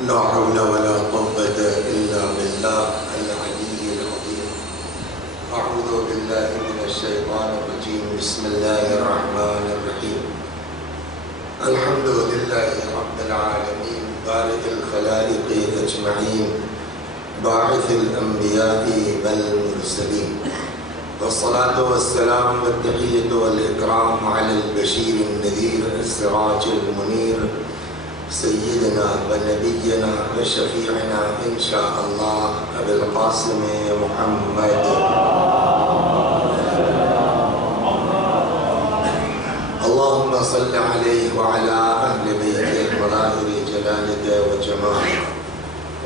لا حول ولا قوة إلا بالله العلي العظيم. أعوذ بالله من الشيطان الرجيم. بسم الله الرحمن الرحيم. الحمد لله رب العالمين بارئ الخلائق أجمعين باعث الأنبياء والمرسلين، والصلاة والسلام والتحية والإكرام على البشير النذير السراج المنير سيدنا ونبينا وشفيعنا إن شاء الله أبي القاسم محمد. اللهم صل عليه وعلى أهل بيته مظاهر جلالك وجمالك،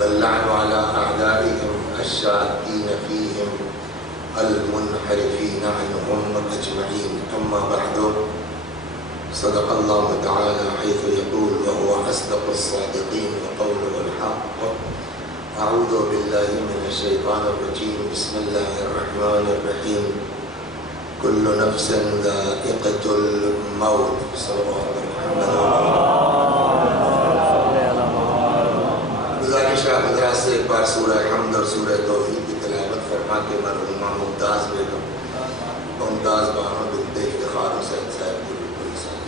واللعن على أعدائهم الشاكين فيهم المنحرفين عنهم أجمعين. أما بعد، صدق الله تعالى حيث يقول وهو أصدق الصادقين وقوله الحق. أعوذ بالله من الشيطان الرجيم. بسم الله الرحمن الرحيم. كل نفس ذائقة الموت. صلى الله عليه وسلم. گزارش ہے حضرات سے ایک بار سورہ حمد اور سورہ توحید کی تلاوت فرما کے مرحومہ ممتاز بیگم ممتاز بانو بنت افتخار حسین صاحب کی بالکل ساتھ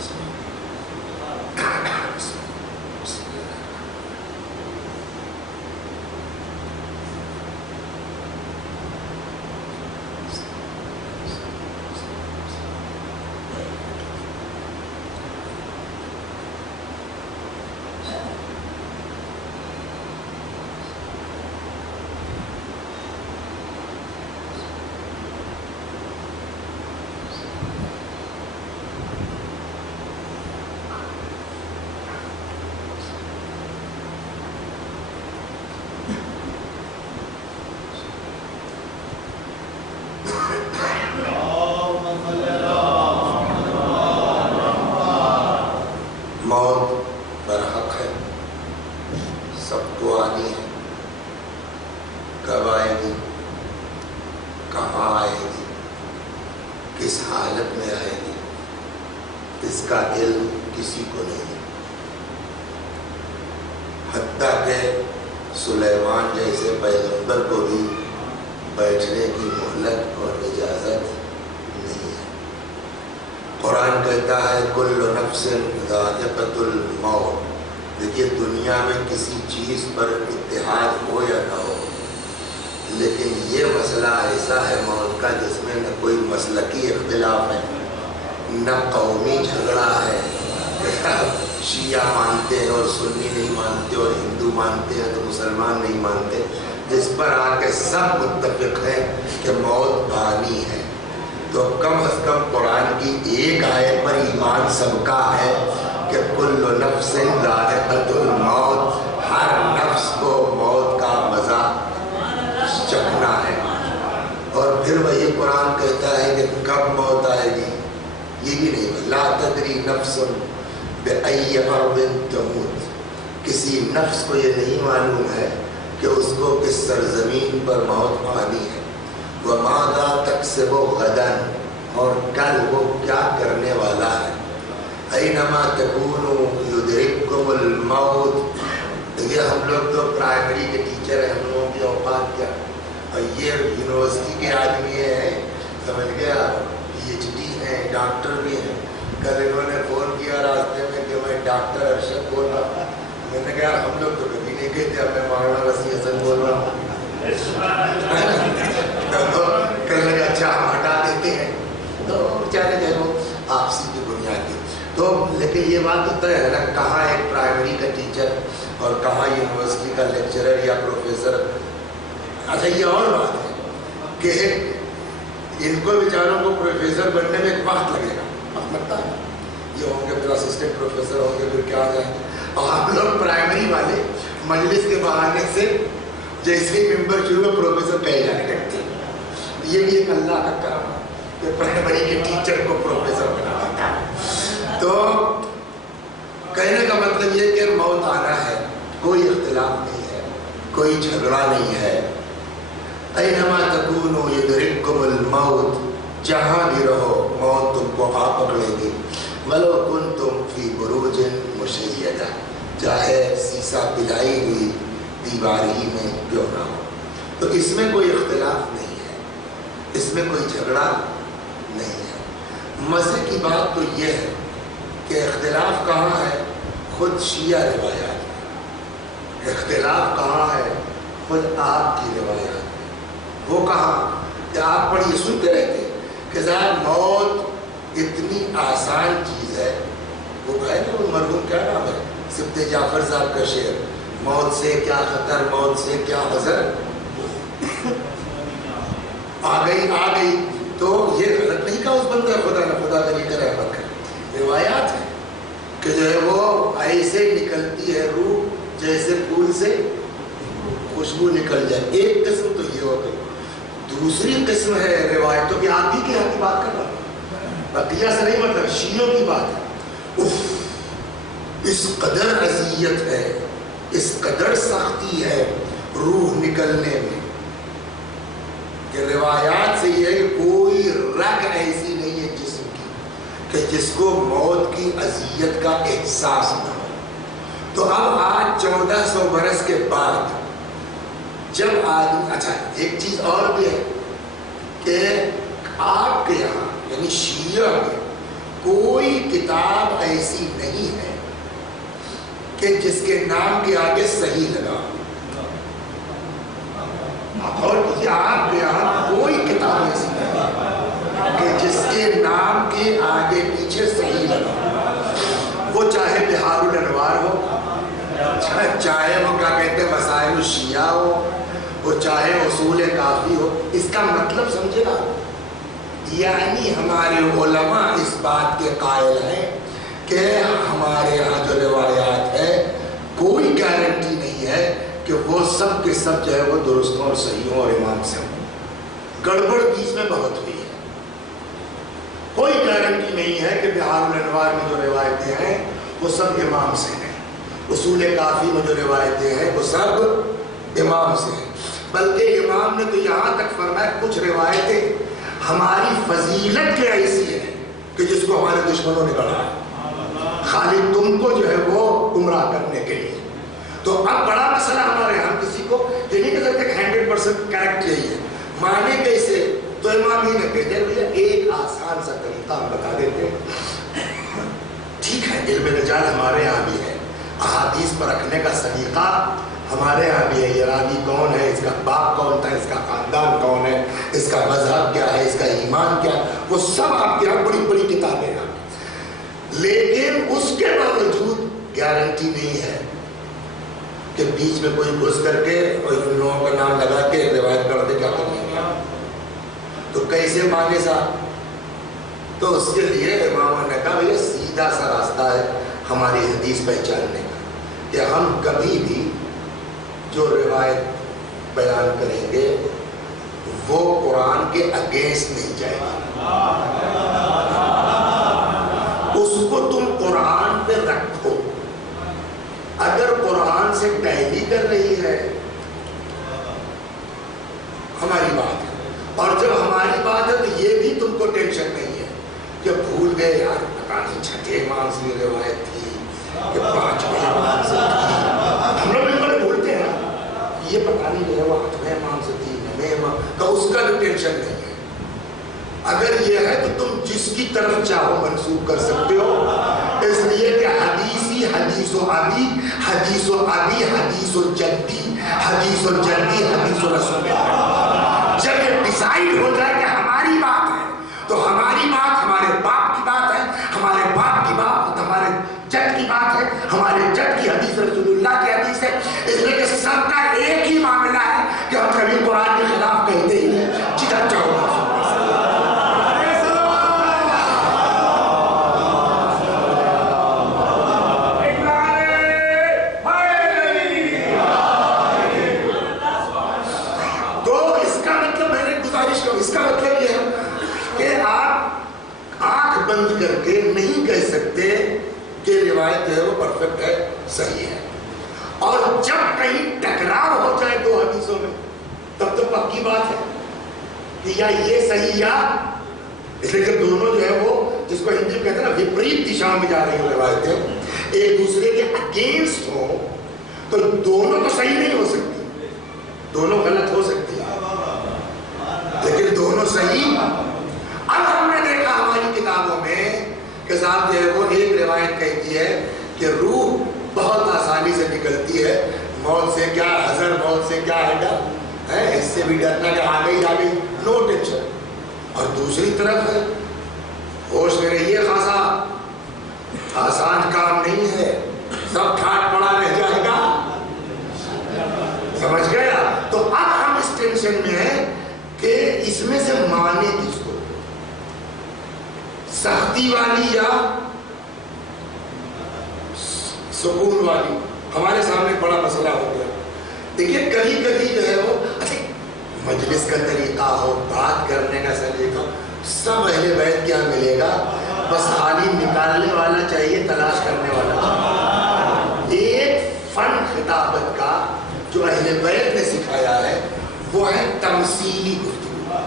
دیکھیے، دنیا میں کسی چیز پر اتحاد ہو یا نہ ہو، لیکن یہ مسئلہ ایسا ہے موت کا جس میں نہ کوئی مسلکی اختلاف ہے، نہ قومی جھگڑا ہے، شیعہ مانتے ہیں اور سنی نہیں مانتے، اور ہندو مانتے ہیں تو مسلمان نہیں مانتے، جس پر آ کے سب متفق ہیں کہ موت آنی ہے۔ تو کم از کم قرآن کی ایک آیت پر ایمان سب کا ہے کہ کل نفس ذائقۃ الموت، ہر نفس کو موت کا مزہ چکھنا ہے۔ اور پھر وہی قرآن کہتا ہے کہ کب موت آئے گی یہ بھی نہیں، لا تدری نفس بأی ارض تموت، کسی نفس کو یہ نہیں معلوم ہے کہ اس کو کس سرزمین پر موت آنی ہے۔ وَمَاذَا تَكْسِبُ غَدًا، اور کل وہ کیا کرنے والا ہے۔ اینما تکونوا یدرککم الموت، دیکھیے ہم لوگ تو پرائمری کے ٹیچر ہیں، ہم لوگوں کی اوقات کیا، اور یہ یونیورسٹی کے آدمی ہیں، سمجھ گیا، PhD ہیں، ڈاکٹر بھی ہیں۔ کل انہوں نے فون کیا راستے میں کہ میں ڈاکٹر ارشد بول رہا ہوں، میں نے کہا ہم لوگ تو کبھی نہیں کہتے، اب میں مولانا وسیع حسن بول رہا ہوں۔ کہنے لگا اچھا ہم ہٹا دیتے ہیں، تو بیچارے جو ہے وہ آپسی کی بنیاد کی۔ تو لیکن یہ بات تو طے ہے نا، کہاں ایک پرائمری کا ٹیچر اور کہاں یونیورسٹی کا لیکچرر یا پروفیسر۔ اچھا یہ اور بات ہے کہ ان کو بیچاروں کو پروفیسر بننے میں ایک وقت لگے گا، وقت لگتا ہے، یہ ہوں گے پھر اسسٹنٹ پروفیسر ہوں گے، پھر کیا ہو جائیں گے۔ اور ہم لوگ پرائمری والے مجلس کے بہانے سے جیسے ہی ممبر شروع میں پروفیسر کہے جانے لگتے ہیں۔ یہ بھی ایک اللہ کا کرم ہے کہ پرائمری کے ٹیچر کو پروفیسر بنا دیتا ہے۔ تو کہنے کا مطلب یہ کہ موت آنا ہے، کوئی اختلاف نہیں ہے، کوئی جھگڑا نہیں ہے۔ اینما تکونوا یدرککم الموت، جہاں بھی رہو موت تم کو آ پکڑے گی۔ ولو کنتم فی بروج مشیدہ، چاہے سیسا پلائی ہوئی دیوار ہی میں کیوں نہ ہو. تو اس میں کوئی اختلاف نہیں ہے، اس میں کوئی جھگڑا نہیں ہے. مزے کی بات تو یہ ہے کہ اختلاف کہاں ہے؟ خود شیعہ روایات میں. اختلاف کہاں ہے؟ خود آپ کی روایات میں. وہ کہاں کہ آپ پڑھیے سنتے رہتے کہ ظاہر موت اتنی آسان چیز ہے. وہ ہے نا وہ مرحوم کیا نام ہے سبت جعفر صاحب کا شعر، موت سے کیا خطر موت سے کیا حذر، آ گئی. تو یہ غلط نہیں کہا اس بندہ، خدا نہ خدا کا نہیں رحمت کرے. روایات ہے کہ جو ہے وہ ایسے نکلتی ہے روح جیسے پھول سے خوشبو نکل جائے. ایک قسم تو یہ ہو گئی. دوسری قسم ہے روایتوں کی، آپ ہی کے یہاں کی بات کر رہا ہوں، بقیہ سے نہیں، مطلب شیعوں کی بات ہے. اس قدر اذیت ہے، اس قدر سختی ہے روح نکلنے میں کہ روایات سے یہ ہے کہ کوئی رگ ایسی نہیں ہے جسم کی کہ جس کو موت کی اذیت کا احساس نہ ہو. تو اب آج 1400 برس کے بعد جب آدمی، اچھا ایک چیز اور بھی ہے کہ آپ کے یہاں یعنی شیعہ میں کوئی کتاب ایسی نہیں ہے کہ جس کے نام کے آگے صحیح لگا. اور آپ کے یہاں کوئی کتاب ایسی نہیں کہ جس کے نام کے آگے پیچھے صحیح لگا. وہ چاہے بہار الانوار ہو، چاہے وہ کیا کہتے ہیں مسائل الشیعہ ہو، وہ چاہے اصول کافی ہو. اس کا مطلب سمجھے نا، یعنی ہمارے علماء اس بات کے قائل ہیں کہ ہمارے یہاں جو روایات ہے کوئی گارنٹی نہیں ہے کہ وہ سب کے سب جو ہے وہ درست اور صحیح ہوں اور امام سے ہوں. گڑبڑ بیچ میں بہت ہوئی ہے. کوئی گارنٹی نہیں ہے کہ بہار الانوار میں جو روایتیں ہیں وہ سب امام سے ہیں، اصول کافی میں جو روایتیں ہیں وہ سب امام سے ہیں. بلکہ امام نے تو یہاں تک فرمایا کچھ روایتیں ہماری فضیلت کے ایسی ہے کہ جس کو ہمارے دشمنوں نے گڑھا ہے، خالی تم کو جو ہے وہ گمراہ کرنے کے لیے. تو اب بڑا مسئلہ ہمارے یہاں کسی کو یہ نہیں کہہ سکتے کہ 100% کریکٹ یہی ہے. مانے کیسے؟ تو امام ہی نے کہتے ہیں ایک آسان سا طریقہ ہم بتا دیتے ہیں. ٹھیک ہے، علم رجال ہمارے یہاں بھی ہے، احادیث پر رکھنے کا سلیقہ ہمارے یہاں بھی ہے. یہ راوی کون ہے، اس کا باپ کون تھا، اس کا خاندان کون ہے، اس کا مذہب کیا ہے، اس کا ایمان کیا ہے، وہ سب آپ کے یہاں بڑی بڑی کتابیں ہیں. لیکن اس کے باوجود گارنٹی نہیں ہے کہ بیچ میں کوئی گھس کر کے اور ان لوگوں کا نام لگا کے روایت کر دے. کیا کریں گے تو کیسے مانے صاحب؟ تو اس کے لیے امام نے کہا یہ سیدھا سا راستہ ہے ہماری حدیث پہچاننے کا کہ ہم کبھی بھی جو روایت بیان کریں گے وہ قرآن کے اگینسٹ نہیں جائے گا. اس کو تم قرآن پہ رکھو. اگر قرآن سے پہلی کر رہی ہے ہماری بات ہے، اور جب ہماری بات ہے تو یہ بھی تم کو ٹینشن نہیں ہے کہ بھول گئے یار پتا نہیں چھٹے امام سے یہ روایت تھی کہ پانچویں امام سے تھی. ہم لوگ بھی بڑے بھولتے ہیں یہ پتا نہیں جو ہے وہ آٹھویں امام سے تھی نویں امام، تو اس کا بھی ٹینشن نہیں ہے. اگر یہ ہے تو تم جس کی طرف چاہو منسوخ کر سکتے ہو، اس لیے کہ حدیثی حدیث و ابی، حدیث و ابی حدیث و جدی، حدیث و جدی حدیث و رسول. جب یہ ڈیسائیڈ ہو جائے کہ ہماری بات ہے تو ہماری بات ہمارے باپ کی بات ہے، ہمارے باپ کی بات ہمارے جد کی بات ہے، ہمارے جد کی حدیث رسول اللہ کی حدیث ہے. اس لیے کہ سب کا ایک ہی معاملہ ہے کہ ہم کبھی قرآن کے خلاف کہتے ہی نہیں، جدھر چاہو. اس کا مطلب یہ ہے کہ آپ آنکھ بند کر کے نہیں کہہ سکتے کہ روایت جو ہے وہ پرفیکٹ ہے، صحیح ہے. اور جب کہیں ٹکراؤ ہو جائے دو حدیثوں میں تب تو پکی بات ہے کہ یا یہ صحیح یا، اس لیے کہ دونوں جو ہے وہ جس کو ہندی میں کہتے ہیں نا وپریت دشاؤں میں جا رہی ہوں روایتیں، ایک دوسرے کے اگینسٹ ہو تو دونوں تو صحیح نہیں ہو سکتی، دونوں غلط ہو سکتی ہے لیکن دونوں صحیح۔ اب ہم نے دیکھا ہماری کتابوں میں کہ صاحب جو ہے وہ ایک روایت کہتی ہے کہ روح بہت آسانی سے نکلتی ہے، موت سے کیا حذر، موت سے کیا ہے ڈر ہے، اس سے بھی ڈرنا کہ آ گئی نو ٹینشن۔ اور دوسری طرف ہوش میں رہیے، خاصا آسان کام نہیں ہے، سب ٹھاٹ پڑا رہ جائے گا، سمجھ گیا؟ تو اب ہم اس ٹینشن میں ہیں کہ اس میں سے مانے کس کو، سختی والی یا سکون والی؟ ہمارے سامنے بڑا مسئلہ ہو گیا۔ دیکھیے کبھی کبھی جو ہے وہ مجلس کا طریقہ ہو، بات کرنے کا سلیقہ، سب اہل بیت کیا ملے گا، بس خالی نکالنے والا چاہیے، تلاش کرنے والا چاہیے۔ ایک فن خطابت کا جو اہل بیت نے سکھایا ہے وہ ہے تمثیلی گفتگو،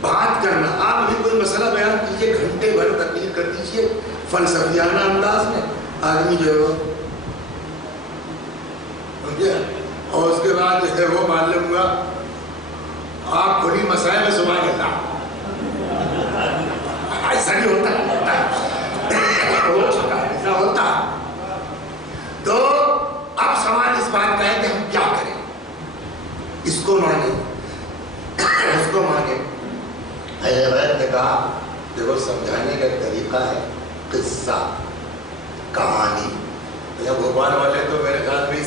بات کرنا۔ آپ بھی کوئی مسئلہ بیان کیجئے، گھنٹے بھر تقریر کر دیجئے فلسفیانہ انداز میں، آدمی جو ہے وہ اور اس کے بعد جو ہے وہ معلوم ہوا آپ کھلی مسائل میں سبحان اللہ، ایسا نہیں ہوتا، ایسا ہوتا۔ تو اب سوال اس بات کا ہے کہ ہم کیا کریں، اس کو مانے اس کو مانے۔ اہل بیت نے کہا دیکھو سمجھانے کا طریقہ ہے قصہ، کہانی۔ بھوپال والے تو میرے خیال میں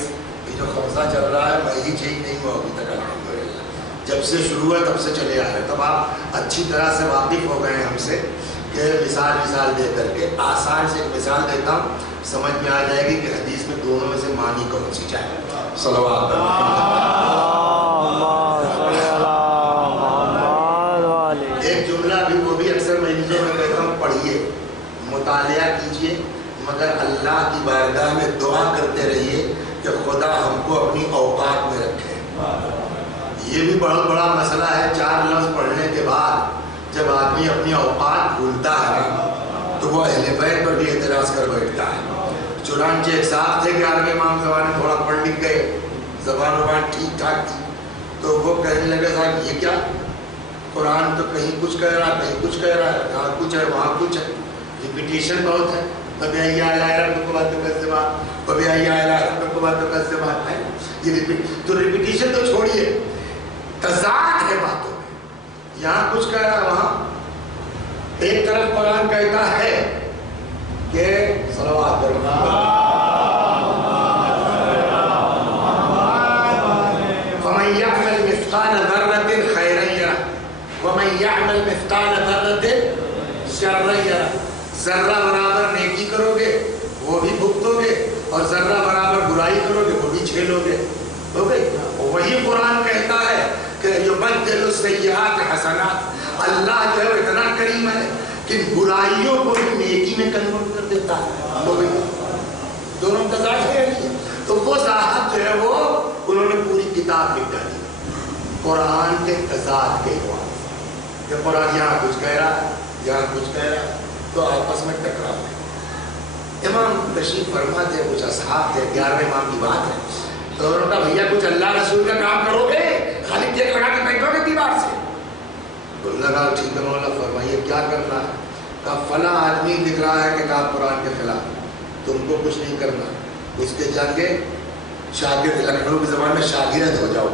جو خمسہ چل رہا ہے میں ہی ٹھیک نہیں ہوا ابھی تک الحمدللہ، جب سے شروع ہوا تب سے چلے آ رہے، تب آپ اچھی طرح سے واقف ہو گئے ہیں ہم سے کہ مثال دے کر کے آسان سے ایک مثال دیتا ہوں، سمجھ میں آ جائے گی کہ حدیث میں دونوں میں سے مانی کون سی چاہیے۔ صلوات ایک جملہ بھی وہ بھی اکثر مجلسوں میں کہتا ہوں پڑھیے، مطالعہ کیجیے، مگر اللہ کی بارگاہ میں دعا کرتے رہیے کہ خدا ہم کو اپنی اوقات میں رکھے۔ یہ بھی بہت بڑا مسئلہ ہے، 4 لفظ پڑھنے کے بعد جب آدمی اپنی اوقات بھولتا ہے تو وہ اہل بیت پر بھی اعتراض کر بیٹھتا ہے۔ چنانچہ ایک صاحب تھے 11ویں امام زبان تھوڑا پڑھ لکھ گئے، زبان ٹھیک ٹھاک تھی، تو وہ کہنے لگے صاحب یہ کیا، قرآن تو کہیں کچھ کہہ رہا ہے کہیں کچھ کہہ رہا ہے، یہاں کچھ ہے وہاں کچھ ہے، ریپیٹیشن بہت ہے، فَبِأَيِّ آلَاءِ رَبِّكُمَا تُكَذِّبَانِ فَبِأَيِّ آلَاءِ رَبِّكُمَا تُكَذِّبَانِ ہے یہ تو ریپیٹیشن تو چھوڑیے، تضاد ہے باتوں میں، یہاں کچھ کہہ رہا ہے وہاں۔ ایک طرف قرآن کہتا ہے کہ صلوات فَمَن يَعْمَلْ مِثْقَالَ ذَرَّةٍ خَيْرًا يَرَهُ وَمَن يَعْمَلْ مِثْقَالَ ذَرَّةٍ شَرًّا يَرَهُ۔ ذرہ برابر نیکی کرو گے وہ بھی بھگتو گے، اور ذرہ برابر برائی کرو گے وہ بھی جھیلو گے، ہو گئی۔ وہی قرآن کہتا ہے کہ یبدل السیئات حسنات، اللہ جو ہے اتنا کریم ہے کہ برائیوں کو بھی نیکی میں کنورٹ کر دیتا ہے، ہو گئی۔ دونوں تضاد ہے۔ تو وہ صاحب جو ہے وہ انہوں نے پوری کتاب لکھ ڈالی قرآن کے تضاد کے بعد، کہ قرآن یہاں کچھ کہہ رہا ہے یہاں کچھ کہہ رہا ہے، تو آپس میں ٹکراؤ ہے۔ امام تشریف فرما تھے، کچھ اصحاب تھے، 11ویں امام کی بات ہے، تو انہوں نے کہا بھیا کچھ اللہ رسول کا کام کرو گے، خالی ٹیک لگا کے بیٹھو گے دیوار سے؟ تو لگا ٹھیک ہے مولا فرمائیے کیا کرنا ہے؟ کہا فلاں آدمی دکھ رہا ہے کتاب قرآن کے خلاف، تم کو کچھ نہیں کرنا، اس کے جا کے شاگرد، لکھنؤ کی زبان میں شاگرد ہو جاؤ،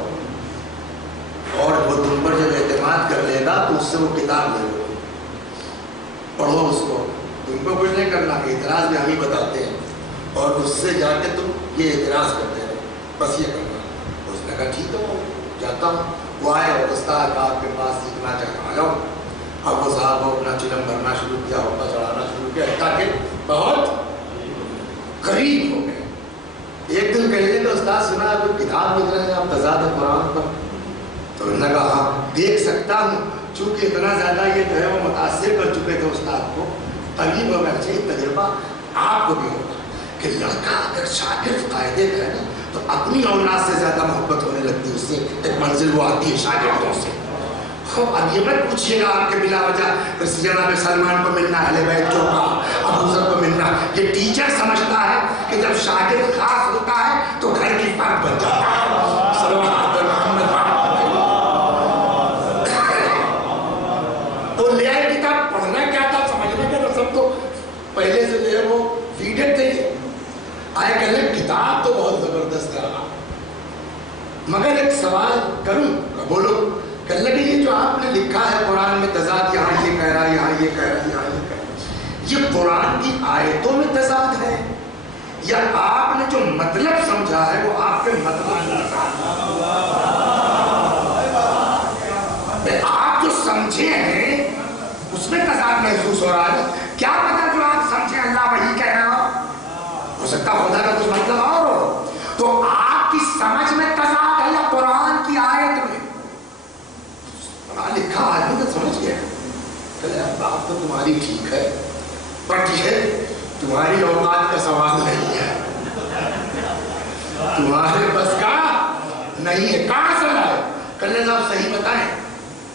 اور وہ تم پر جب اعتماد کر لے گا تو اس سے وہ کتاب لے لو، پڑھو اس کو، تم کو کچھ نہیں کرنا، کہ اعتراض بھی ہم ہی بتاتے ہیں، اور اس سے جا کے تم یہ اعتراض کرتے ہیں، بس یہ کرنا۔ اس نے کہا ٹھیک ہے جاتا ہوں۔ وہ آئے اور استاد آپ کے پاس سیکھنا چاہتا آ جاؤ۔ اب وہ صاحب اپنا چلم بھرنا شروع کیا، ہوتا چڑھانا شروع کیا، تاکہ بہت قریب ہو گئے۔ ایک دن کہنے کہ استاد سنا آپ کتاب لکھ رہے ہیں آپ تضاد قرآن پر، تو انہوں نے کہا ہاں دیکھ سکتا ہوں، چونکہ اتنا زیادہ یہ جو ہے وہ متاثر کر چکے تھے استاد کو، قریب ہونا چاہیے، تجربہ آپ کو بھی ہوگا کہ لڑکا اگر شاگرد قاعدے کا ہے نا تو اپنی اولاد سے زیادہ محبت ہونے لگتی ہے، اس سے ایک منزل وہ آتی ہے شاگردوں سے۔ اب یہ مت پوچھیے گا آپ کے بلا وجہ جناب سلمان کو ملنا، اہل بیت کیوں کہا، ابو ذر کو ملنا، یہ ٹیچر سمجھتا ہے کہ جب شاگرد خاص ہوتا ہے تو گھر کی فرد بن جاتا ہے. تو لے آئے کتاب. پڑھنا کیا تھا, سمجھنا کیا تھا, سب تو پہلے سے جو ہے وہ ویڈیو تھے. آئے کہنے کتاب تو بہت زبردست ہے, مگر ایک سوال کروں. بولو. کہنے لگے یہ جو آپ نے لکھا ہے قرآن میں تضاد, یہاں یہ کہہ رہا ہے, یہاں یہ کہہ رہا ہے, یہاں یہ کہہ رہا ہے, یہ قرآن کی آیتوں میں تضاد ہے یا آپ نے جو مطلب سمجھا ہے وہ آپ کے مطلب میں تضاد ہے؟ آپ جو سمجھے ہیں اس میں تضاد محسوس ہو رہا ہے. کیا پتا جو آپ سمجھے اللہ وہی کہہ رہا ہو سکتا خدا کا کچھ مطلب اور ہو. تو آپ کی سمجھ میں تضاد ہے یا قرآن کی آیت میں؟ لکھا آدمی تو سمجھ گیا, بات تو تمہاری ٹھیک ہے پر یہ تمہاری اوقات کا سوال نہیں ہے, تمہارے بس کا نہیں ہے. کہاں سے لائے؟ کلے صاحب صحیح بتائیں,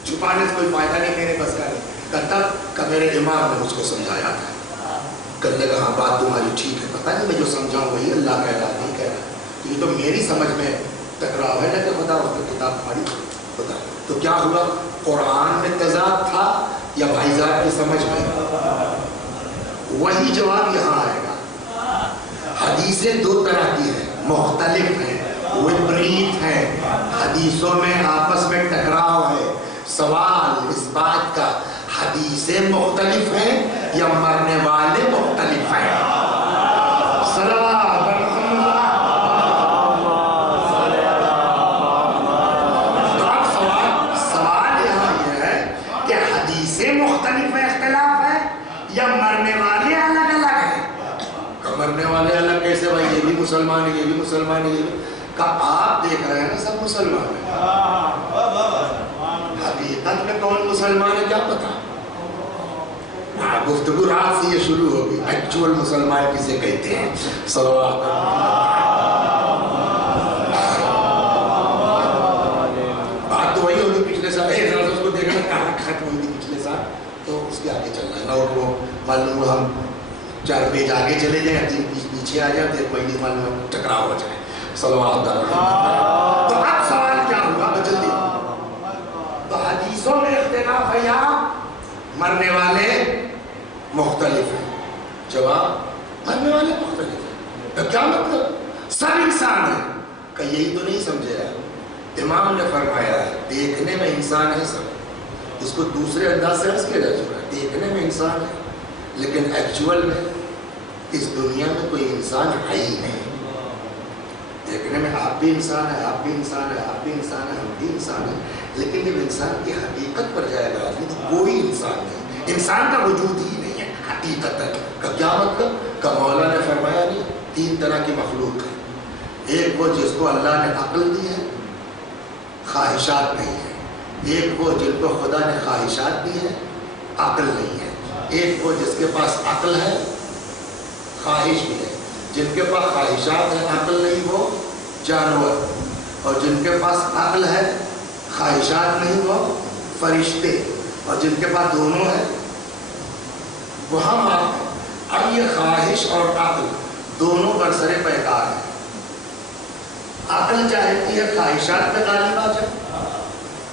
چھپانے سے کوئی فائدہ نہیں, میرے بس کا نہیں. تب میرے امام نے مجھ کو سمجھایا تھا. کلے کا ہاں بات تمہاری ٹھیک ہے, پتہ نہیں میں جو سمجھاؤں وہی اللہ کہہ رہا نہیں کہہ رہا, یہ تو میری سمجھ میں ٹکراؤ ہے نا کہ خدا اس کی کتاب پڑھی خدا. تو کیا ہوا, قرآن میں تضاد تھا یا بھائی صاحب کی سمجھ میں؟ وہی جواب یہاں آئے گا. حدیثیں دو طرح کی ہیں, مختلف ہیں, وپریت ہیں. حدیثوں میں آپس میں ٹکراؤ ہے. سوال اس بات کا حدیثیں مختلف ہیں یا مرنے والے مختلف ہیں؟ مختلف ہے, اختلاف ہے یا مرنے والے الگ الگ ہیں؟ مرنے والے الگ کیسے بھائی, یہ بھی مسلمان ہے, یہ بھی مسلمان ہے, یہ بھی کہا آپ دیکھ رہے ہیں نا سب مسلمان ہیں, حقیقت میں کون مسلمان ہے کیا پتا. گفتگو رات سے یہ شروع ہوگی, ایکچوئل مسلمان کسے کہتے ہیں. بات تو وہی ہوگی پچھلے سال اس کو دیکھنا کہاں ختم ہوئی تھی پچھلے سال, تو اس کے آگے چلنا ہے نا. اور وہ معلوم ہو ہم 4 پیج آگے چلے جائیں, 3 پیج پیچھے آ جائیں, کوئی نہیں معلوم ٹکراؤ ہو جائے. صلوات اللہ. تو اب سوال کیا ہوا جلدی, تو حدیثوں میں اختلاف ہے یا مرنے والے مختلف ہیں؟ جواب مرنے والے مختلف ہیں. تو کیا مطلب سب انسان ہیں کہ یہی تو نہیں سمجھے ہے. امام نے فرمایا ہے دیکھنے میں انسان ہے سب, اس کو دوسرے انداز سے عرض کیا جا چکا ہے. دیکھنے میں انسان ہے لیکن ایکچول میں اس دنیا میں کوئی انسان ہے ہی نہیں. دیکھنے میں آپ بھی انسان ہے, آپ بھی انسان ہے, آپ بھی انسان ہے, ہم بھی انسان ہیں, لیکن جب انسان کی حقیقت پر جائے گا آدمی تو کوئی انسان نہیں, انسان کا وجود ہی نہیں ہے حقیقت ہے. کا کیا مطلب کہ مولا نے فرمایا نہیں 3 طرح کی مخلوق ہے. ایک وہ جس کو اللہ نے عقل دی ہے, خواہشات نہیں ہے. ایک وہ جن کو خدا نے خواہشات دی ہے, عقل نہیں ہے. ایک وہ جس کے پاس عقل ہے, خواہش بھی ہے. جن کے پاس خواہشات ہے, عقل نہیں, وہ جانور. اور جن کے پاس عقل ہے, خواہشات نہیں, وہ فرشتے. اور جن کے پاس دونوں ہے وہ ہم آپ ہیں. اب یہ خواہش اور عقل دونوں برسر پیکار ہیں. عقل چاہتی ہے خواہشات پہ غالب آ جائے,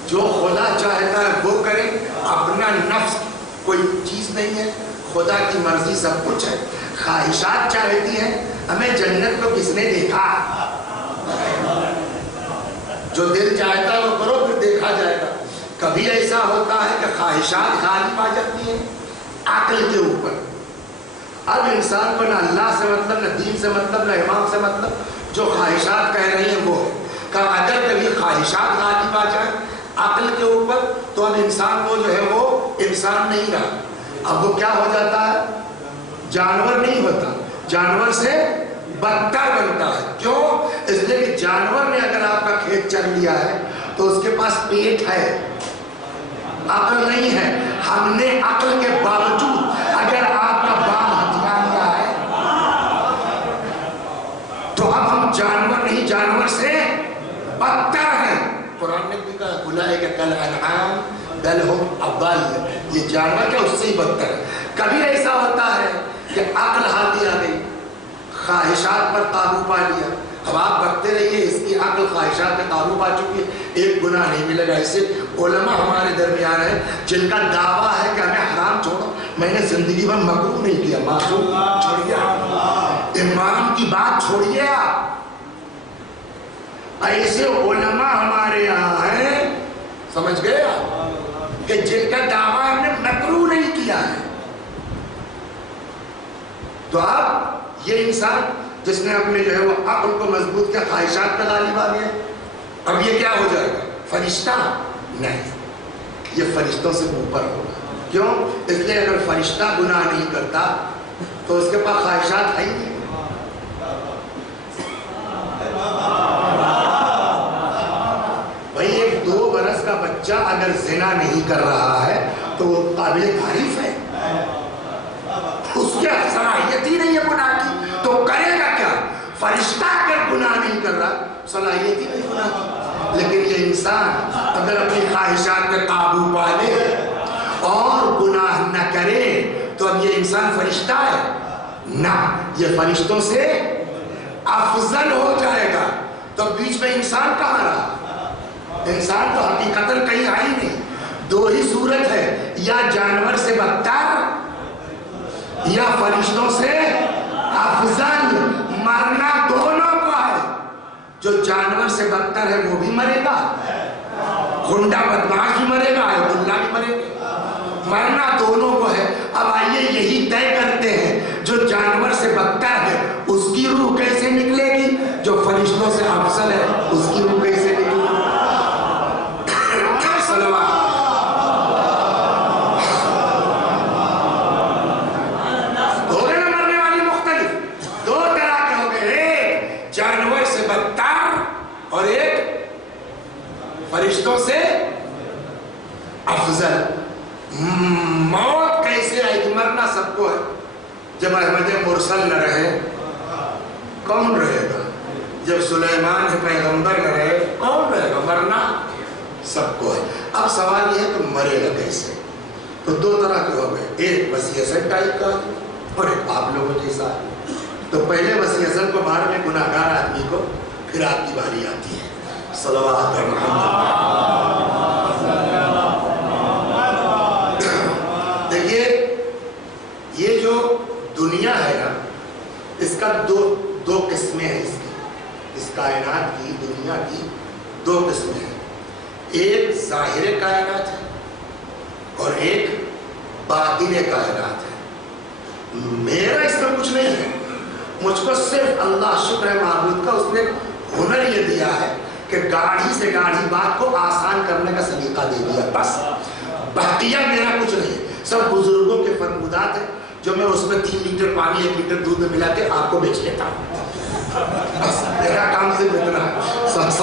جو خدا چاہتا ہے وہ کرے. اپنا نفس کوئی چیز نہیں ہے, خدا کی مرضی سب کچھ ہے. خواہشات چاہتی ہے ہمیں جنت کو کس نے دیکھا, جو دل چاہتا ہے وہ کرو پھر دیکھا جائے گا. کبھی ایسا ہوتا ہے کہ خواہشات غالب آ جاتی ہیں عقل کے اوپر. اب انسان کو نہ اللہ سے مطلب, نہ دین سے مطلب, نہ امام سے مطلب, جو خواہشات کہہ رہی ہیں وہ ہے. کہ اگر کبھی خواہشات غالب آ جائیں عقل کے اوپر تو اب انسان وہ جو ہے وہ انسان نہیں رہا. اب وہ کیا ہو جاتا ہے, جانور نہیں ہوتا, جانور سے بدتر بنتا ہے. کیوں؟ اس لیے کہ جانور نے اگر آپ کا کھیت چر لیا ہے تو اس کے پاس پیٹ ہے, عقل نہیں ہے. ہم نے عقل کے باوجود اگر آپ کا باغ ہتھیا لیا ہے تو اب ہم جانور نہیں, جانور سے بدتر ہیں. قرآن نے بھی کہا اولئک کالانعام بل ہم اضل, یہ جانور کیا اس سے ہی بدتر ہے. کبھی ایسا ہوتا ہے کہ عقل ہاتھی آ خواہشات پر قابو پا لیا. اب آپ بکتے رہیے، اس کی عقل خواہشات پہ قابو پا چکی ہے، ایک گناہ نہیں ملے گا. ایسے علماء ہمارے درمیان ہیں جن کا دعویٰ ہے کہ ہمیں حرام چھوڑو، میں نے زندگی میں مکروہ نہیں کیا. معصوم چھوڑیے، امام کی بات چھوڑیے آپ. ایسے علماء ہمارے یہاں ہیں، سمجھ گئے آپ، کہ جن کا دعویٰ ہم نے مکروہ نہیں کیا ہے. تو آپ یہ انسان جس نے اپنے جو ہے وہ عقل کو مضبوط کیا، خواہشات پہ غالب آ گیا، اب یہ کیا ہو جائے گا؟ فرشتہ نہیں، یہ فرشتوں سے اوپر ہوگا. کیوں؟ اس لیے اگر فرشتہ گناہ نہیں کرتا تو اس کے پاس خواہشات ہے ہی نہیں. بھائی ایک 2 برس کا بچہ اگر زنا نہیں کر رہا ہے تو وہ قابل تعریف ہے، اس کے صلاحیت ہی نہیں ہے گناہ کی، تو کرے گا کیا؟ فرشتہ اگر گناہ نہیں کر رہا، صلاحیت ہی نہیں گناہ کی. لیکن یہ انسان اگر اپنی خواہشات پہ قابو پا لے اور گناہ نہ کرے تو اب یہ انسان فرشتہ ہے نہ، یہ فرشتوں سے افضل ہو جائے گا. تو بیچ میں انسان کہاں رہا؟ انسان تو حقیقتاً کہیں آئی نہیں. 2 ہی صورت ہے، یا جانور سے بدتر یا فرشتوں سے افضل. مرنا دونوں کو ہے. جو جانور سے بدتر ہے وہ بھی مرے گا، غنڈہ بدماش بھی مرے گا، اللہ بھی مرے گا. مرنا دونوں کو ہے. اب آئیے یہی طے کرتے ہیں، جو جانور سے بدتر ہے اس کی روح کیسے نکلے گی، جو فرشتوں سے افضل ہے اس کی روح کیسے نکلے گی. فرشتوں سے افضل. موت کیسے آئے گی؟ مرنا سب کو ہے. جب احمد مرسل نہ رہے کون رہے گا؟ جب سلیمان پیغمبر نہ رہے کون رہے گا؟ مرنا سب کو ہے. اب سوال یہ ہے کہ مرے گا کیسے؟ تو 2 طرح کے ہو گئے، ایک وسیع حسن ٹائپ کا اور ایک آپ لوگوں جیسا. تو پہلے وسیع حسن کو بعد میں گناہگار آدمی کو پھر آپ کی باری آتی ہے. صلوات دیکھیے یہ جو دنیا ہے نا، اس کا دو قسمیں ہیں. اس کائنات کی، دنیا کی 2 قسمیں ہیں. ایک ظاہر کائنات ہے اور ایک باطن کائنات ہے. میرا اس میں کچھ نہیں ہے، مجھ کو صرف اللہ شکر ہے معبود کا، اس نے ہنر یہ دیا ہے کہ گاڑھی سے گاڑھی بات کو آسان کرنے کا سلیقہ دے دیا. بس بقیہ میرا کچھ نہیں، سب بزرگوں کے فرمودات ہیں جو میں اس میں 3 لیٹر پانی 1 لیٹر دودھ میں ملا کے آپ کو بیچ لیتا ہوں. بس میرا کام سے اتنا ہے. صلوات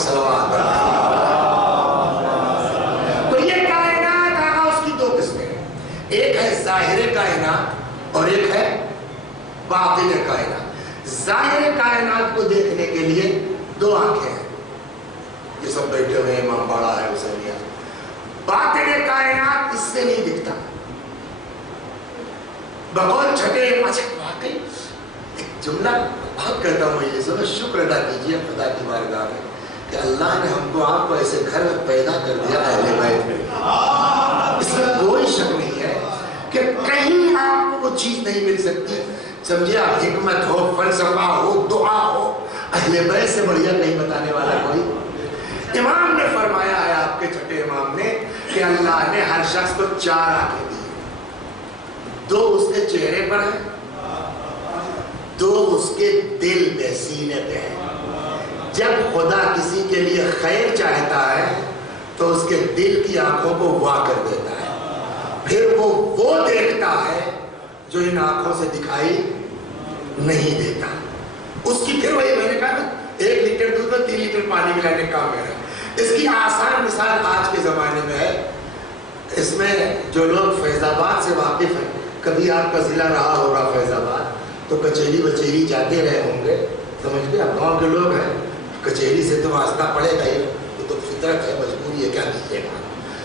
صلوات. تو یہ کائنات آگا اس کی 2 قسمیں ہیں. ایک ہے ظاہر کائنات اور ایک ہے باطن کائنات. ظاہر کائنات کو دیکھنے کے لیے 2 آنکھیں ہیں. یہ سب بیٹھے ہوئے امام باڑا ہے حسینیہ. باطن کائنات اس سے نہیں دکھتا. بقول چھٹے واقعی ایک جملہ بہت کہتا ہوں یہ سب شکر ادا کیجیے خدا کی بارگاہ میں کہ اللہ نے ہم کو آپ کو ایسے گھر میں پیدا کر دیا اہل بیت میں. اس میں کوئی شک نہیں ہے کہ کہیں آپ کو وہ چیز نہیں مل سکتی. سمجھے آپ، حکمت ہو، فلسفہ ہو، دعا ہو، اہل بیت سے بڑھیا نہیں بتانے والا کوئی. امام نے فرمایا ہے، آپ کے چھٹے امام نے، کہ اللہ نے ہر شخص کو 4 آنکھیں دی. 2 اس کے چہرے پر ہیں، 2 اس کے دل پہ، سینے پہ ہیں. جب خدا کسی کے لیے خیر چاہتا ہے تو اس کے دل کی آنکھوں کو وا کر دیتا ہے. پھر وہ دیکھتا ہے جو ان آنکھوں سے دکھائی نہیں دیتا. اس کی پھر وہی میں نے کہا نا 1 لیٹر دودھ میں 3 لیٹر پانی ملانے کا کام ہے. اس کی آسان مثال آج کے زمانے میں ہے. اس میں جو لوگ فیض آباد سے واقف ہیں، کبھی آپ کا ضلع رہا ہوگا فیض آباد، تو کچہری بچہری جاتے رہے ہوں گے. سمجھ گئے، آپ گاؤں کے لوگ ہیں، کچہری سے تو واسطہ پڑے گا ہی، وہ تو فطرت ہے، مجبوری ہے، کیا دیجیے گا.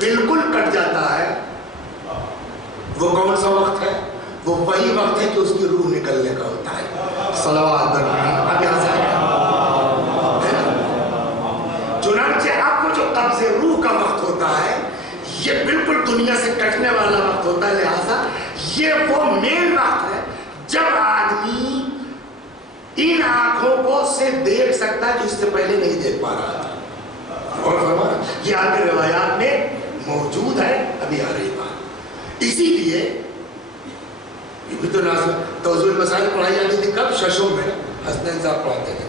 بالکل کٹ جاتا ہے، وہ کون سا وقت ہے؟ وہ وہی وقت ہے کہ اس کی روح نکلنے کا ہوتا ہے۔ صلوات اب یہاں سے چنانچہ اب وہ جو قبض روح کا وقت ہوتا ہے یہ بالکل دنیا سے کٹنے والا وقت ہوتا ہے، لہذا یہ وہ مین وقت ہے جب آدمی ان آنکھوں کو سے دیکھ سکتا ہے جو اس سے پہلے نہیں دیکھ پا رہا تھا۔ اور فرمایا یہ آگے روایات میں موجود ہے، ابھی آ رہی بات۔ اسی لیے یہ بھی تو توضیح المسائل پڑھائی جاتی تھی کب؟ ششوں میں حسنین صاحب پڑھاتے تھے،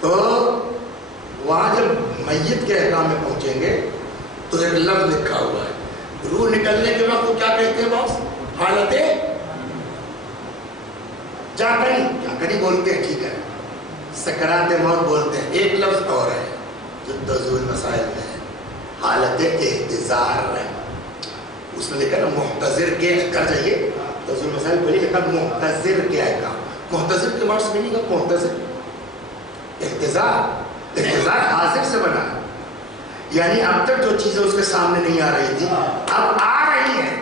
تو وہاں جب میت کے احکام میں پہنچیں گے تو ایک لفظ لکھا ہوا ہے، روح نکلنے کے وقت وہ کیا کہتے ہیں باس؟ حالت جاکنی بولتے ہیں، ٹھیک ہے، سکرات موت بولتے ہیں۔ ایک لفظ اور ہے جو توضیح المسائل میں ہے، حالت احتضار ہے۔ اس میں لکھا نا محتضر کے کر جائیے، توضیح المسائل پہلے لکھا محتضر کے احکام۔ محتضر کے ورڈز میں نہیں کہا محتضر، احتضار حاضر سے بنا ہے، یعنی اب تک جو چیزیں اس کے سامنے نہیں آ رہی تھی اب آ رہی ہیں،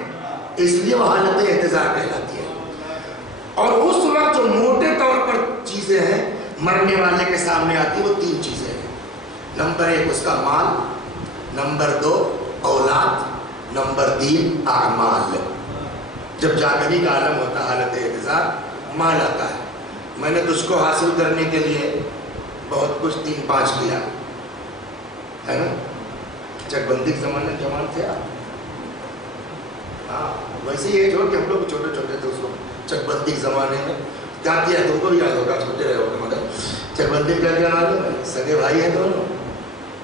اس لیے وہ حالت احتضار کہلاتی ہے۔ اور اس وقت جو موٹے طور پر چیزیں ہیں مرنے والے کے سامنے آتی ہیں وہ تین چیزیں ہیں۔ نمبر ایک اس کا مال، نمبر دو اولاد، نمبر تین اعمال۔ جب جاگنی کا عالم ہوتا ہے حالت احتضار، مال آتا ہے، میں نے تجھ کو حاصل کرنے کے لیے بہت کچھ 3-5 کیا ہے نا، چک بندی کے زمانے جوان تھے آپ، ہاں ویسے یہ جو کہ ہم لوگ چھوٹے چھوٹے تھے اس کو چک بندی کے زمانے میں کیا کیا، تم کو بھی یاد ہوگا، چھوٹے رہے ہوگا، مگر چک بندی کیا کیا معلوم ہے؟ سگے بھائی ہیں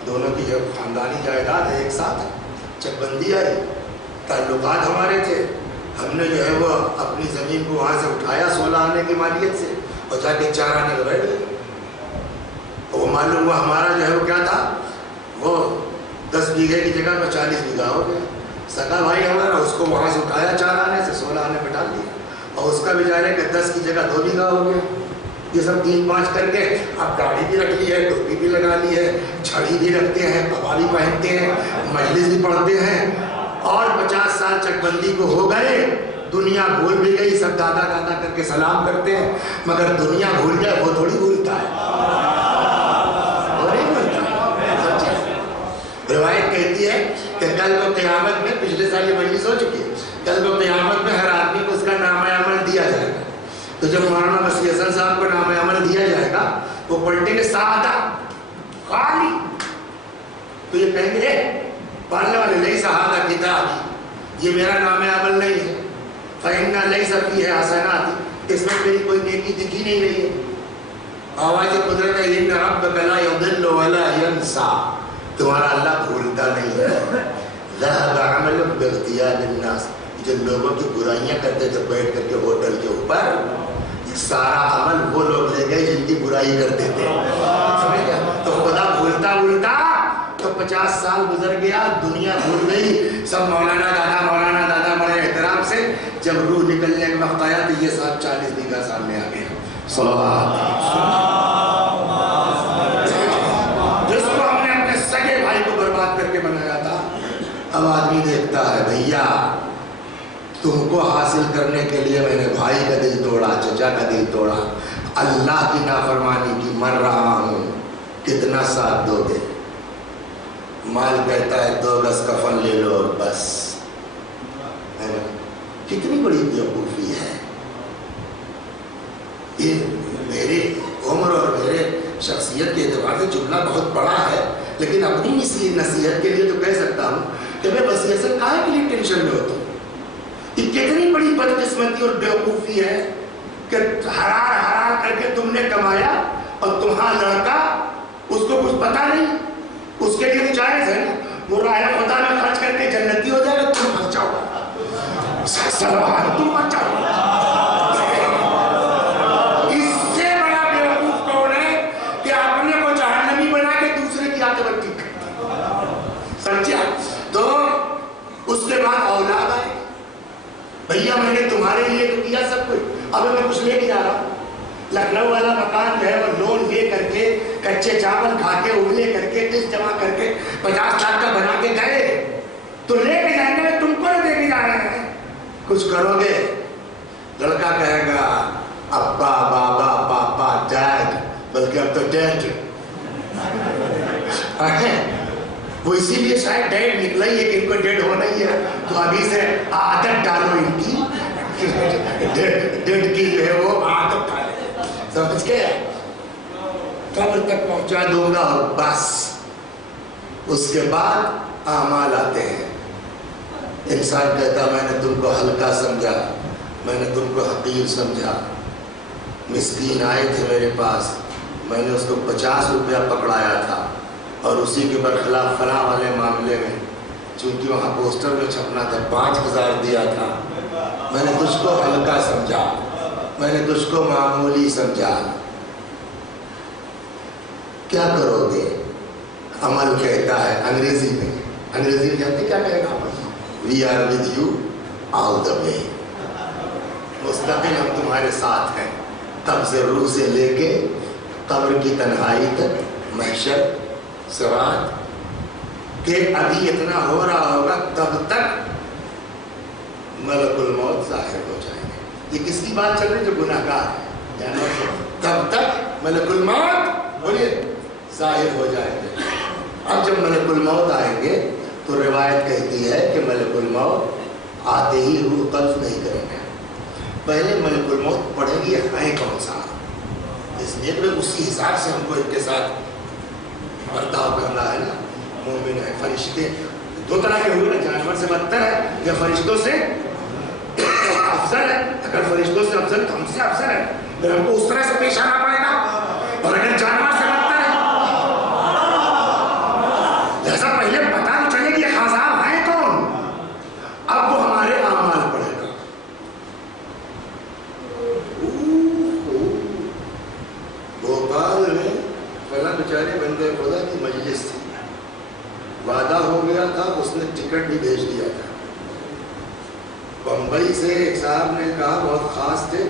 دونوں کی جو خاندانی جائیداد ہے ایک ساتھ ہے، چک بندی آئی، تعلقات ہمارے تھے، ہم نے جو ہے وہ اپنی زمین کو وہاں سے اٹھایا 16 آنے کی مالیت سے اور جا کے 4 آنے کو بیٹھ گئے، وہ معلوم ہوا ہمارا جو ہے وہ کیا تھا، وہ 10 بیگھے کی جگہ میں 40 بیگھا ہو گیا۔ سگا بھائی ہمارا اس کو وہاں سے اٹھایا 4 آنے سے 16 آنے پہ ڈال دیا، اور اس کا بھی جا رہا ہے کہ 10 کی جگہ 2 بیگھا ہو گیا۔ یہ سب 3-5 کر کے اب گاڑی بھی رکھ لی ہے، ٹوپی بھی لگا لی ہے، چھڑی بھی رکھتے ہیں، پگا بھی پہنتے ہیں، مجلس بھی پڑھتے ہیں، اور 50 سال چک بندی کو ہو گئے، دنیا بھول بھی گئی، سب دادا دادا کر کے سلام کرتے ہیں، مگر دنیا بھول جائے وہ تھوڑی بھولتا ہے، روایت کہتی ہے کہ کل کو قیامت میں، پچھلے سال یہ مجلس ہو چکی ہے، کل کو قیامت میں ہر آدمی کو اس کا نام عمل دیا جائے گا، تو جب مولانا مسیح حسن صاحب کو نام عمل دیا جائے گا وہ پلٹیں گے سادہ خالی، تو یہ کہیں گے پڑھنے والے نہیں سہادہ کتاب، یہ میرا نام عمل نہیں ہے، فإِنَّ لَيْسَ فِيهَا حَسَنَاتٍ، اس میں میری کوئی نیکی دکھی نہیں رہی ہے۔ آواز قدرت ہے إِنَّ رَبَّكَ لَا يَضِلُّ وَلَا يَنسَى، تمہارا اللہ بھولتا نہیں ہے۔ ذَهَبَ عَمَلٌ بِاغْتِيَابِ النَّاسِ، جو لوگوں کی برائیاں کرتے تھے بیٹھ کر کے ہوٹل کے اوپر، یہ سارا عمل وہ لوگ لے گئے جن کی برائی کرتے تھے، سمجھ گیا؟ تو خدا بھولتا تو 50 سال گزر گیا، دنیا بھول گئی، سب مولانا دادا بڑے احترام سے، جب روح نکلنے کا وقت آیا تو یہ سب 40 بیگھا سامنے آ گیا۔ صلوات جس کو ہم نے اپنے سگے بھائی کو برباد کر کے بنایا تھا، اب آدمی دیکھتا ہے بھیا تم کو حاصل کرنے کے لیے میں نے بھائی کا دل توڑا، چچا کا دل توڑا، اللہ کی نافرمانی کی، مر رہا ہوں، کتنا ساتھ دو گے؟ مال کہتا ہے 2 گز کفن لے لو اور بس، کتنی بڑی بیوقوفی ہے یہ۔ میری عمر اور میرے شخصیت کے اعتبار سے جملہ بہت بڑا ہے، لیکن اپنی نصیحت کے لیے تو کہہ سکتا ہوں کہ میں بس ایسا کاہے کے لیے ٹینشن میں ہوتا ہوں؟ یہ کتنی بڑی بدقسمتی اور بیوقوفی ہے کہ حرار کر کے تم نے کمایا اور تمہارا لڑکا اس کو کچھ پتا نہیں، اس کے لیے جائز ہے نا، وہ راہ خدا میں خرچ کر کے جنتی ہو جائے گا، تم پھنس جاؤ گا، سلام تم پھنس جاؤ گا۔ اس سے بڑا بیوقوف کون ہے کہ اپنے کو جہنمی بنا کے دوسرے کی عاقبت ٹھیک کرتا، سمجھا؟ تو اس کے بعد اولاد آئے، بھیا میں نے تمہارے لیے تو کیا سب کچھ، اب میں کچھ لے کے جا رہا ہوں، لکھنؤ والا مکان جو ہے وہ لون لے کر کے کچے چاول کھا کے اگلے کر کے قسط جمع کر کے 50 لاکھ کا بنا کے گئے تو لے کے جائیں گے، تم کو دے کے جا رہے ہیں، کچھ کرو گے؟ لڑکا کہے گا ابا بابا پاپا ڈیڈ، بلکہ اب تو ڈیڈ وہ اسی لیے شاید ڈیڈ نکلا ہی ہے کہ ان کو ڈیڈ ہونا ہی ہے، تو ابھی سے عادت ڈالو ان کی، ڈیڈ کی جو ہے وہ عادت ڈالے، سمجھ کے قبر تک پہنچا دوں گا اور بس۔ اس کے بعد اعمال آتے ہیں، انسان کہتا میں نے تم کو ہلکا سمجھا، میں نے تم کو حقیر سمجھا، مسکین آئے تھے میرے پاس، میں نے اس کو 50 روپیہ پکڑایا تھا اور اسی کے برخلاف فلاں والے معاملے میں چونکہ وہاں پوسٹر میں چھپنا تھا 5000 دیا تھا، میں نے تجھ کو ہلکا سمجھا، میں نے تجھ کو معمولی سمجھا۔ کیا کرو گے؟ عمل کہتا ہے انگریزی میں، انگریزی میں جانتے کیا کہے گا؟ We are with you all the way, مستقل ہم تمہارے ساتھ ہیں، قبض روح سے لے کے قبر کی تنہائی تک، محشر، صراط، کہ ابھی اتنا ہو رہا ہوگا تب تک ملک الموت ظاہر ہو جائیں گے۔ یہ کس کی بات چل رہی ہے؟ جو گناہ گار ہے، تب تک ملک الموت بولیے ظاہر ہو جائیں گے۔ اب جب ملک الموت آئیں گے تو روایت کہتی ہے کہ ملک الموت آتے ہی روح قبض نہیں کریں گے، پہلے ملک الموت پڑھیں گے ہیں کون سا، اس لیے کہ اسی حساب سے ہم کو ان کے ساتھ برتاؤ کرنا ہے نا۔ مومن ہے، فرشتے دو طرح کے ہوئے نا، جانور سے بدتر ہے یا فرشتوں سے افضل ہے؟ اگر فرشتوں سے افضل تو ہم سے افضل ہے، پھر ہم کو اس طرح سے پیش آنا پڑے گا، اور اگر جانور سے بدتر ہے جیسا پہلے پتا نہیں چلے کہ یہ عذاب ہیں کون، اب وہ ہمارے اعمال پڑھے گا۔ بھوپال میں فلاں بیچارے بندے خدا کی مجلس تھی، وعدہ ہو گیا تھا، اس نے ٹکٹ بھی بھیج دیا تھا۔ بمبئی سے ایک صاحب نے کہا بہت خاص تھے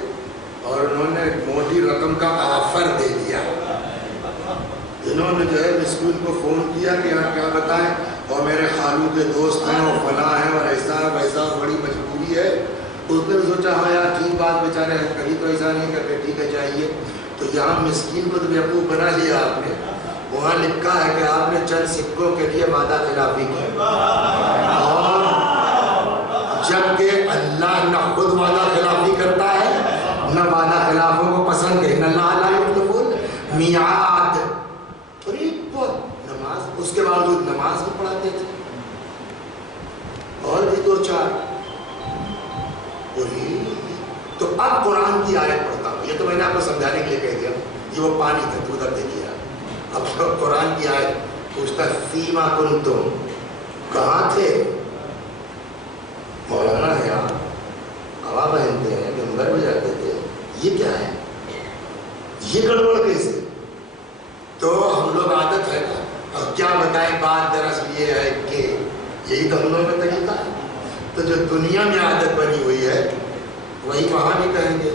اور انہوں نے موٹی رقم کا آفر دے دیا، انہوں نے جو ہے اسکول کو فون کیا کہ یار کیا بتائیں، اور میرے خالو کے دوست ہیں اور فلاں ہیں اور ایسا ویسا، بڑی مجبوری ہے۔ اس نے سوچا ہاں یار ٹھیک بات، بیچارے کبھی تو ایسا نہیں کرتے، ٹھیک ہے چاہیے، تو یہاں مسکین کو تو بیوقوف بنا لیا آپ نے، وہاں لکھا ہے کہ آپ نے چند سکوں کے لیے وعدہ خلافی کی، اور جبکہ اللہ نہ خود وعدہ خلافی کرتا ہے نہ وعدہ خلافوں کو پسند ہے، اللہ لا یخلف المیعاد، نماز اس کے باوجود نماز بھی پڑھاتے تھے اور بھی دو چار۔ تو اب قرآن کی آیت پڑھتا ہوں، یہ تو میں نے آپ کو سمجھانے کے لیے کہہ دیا، یہ وہ پانی تھا تو ادھر دیکھیے۔ اب قرآن کی آیت پوچھتا فیما کنتم، کہاں تھے؟ مولانا ہے آپ، ہوا پہنتے ہیں، منبر میں جاتے تھے، یہ کیا ہے؟ یہ گڑبڑ کیسے؟ تو ہم لوگ عادت ہے نا، اب کیا بتائیں، بات دراصل یہ ہے کہ یہی تو ہم لوگوں کا طریقہ ہے، تو جو دنیا میں عادت بنی ہوئی ہے وہی وہاں بھی کہیں گے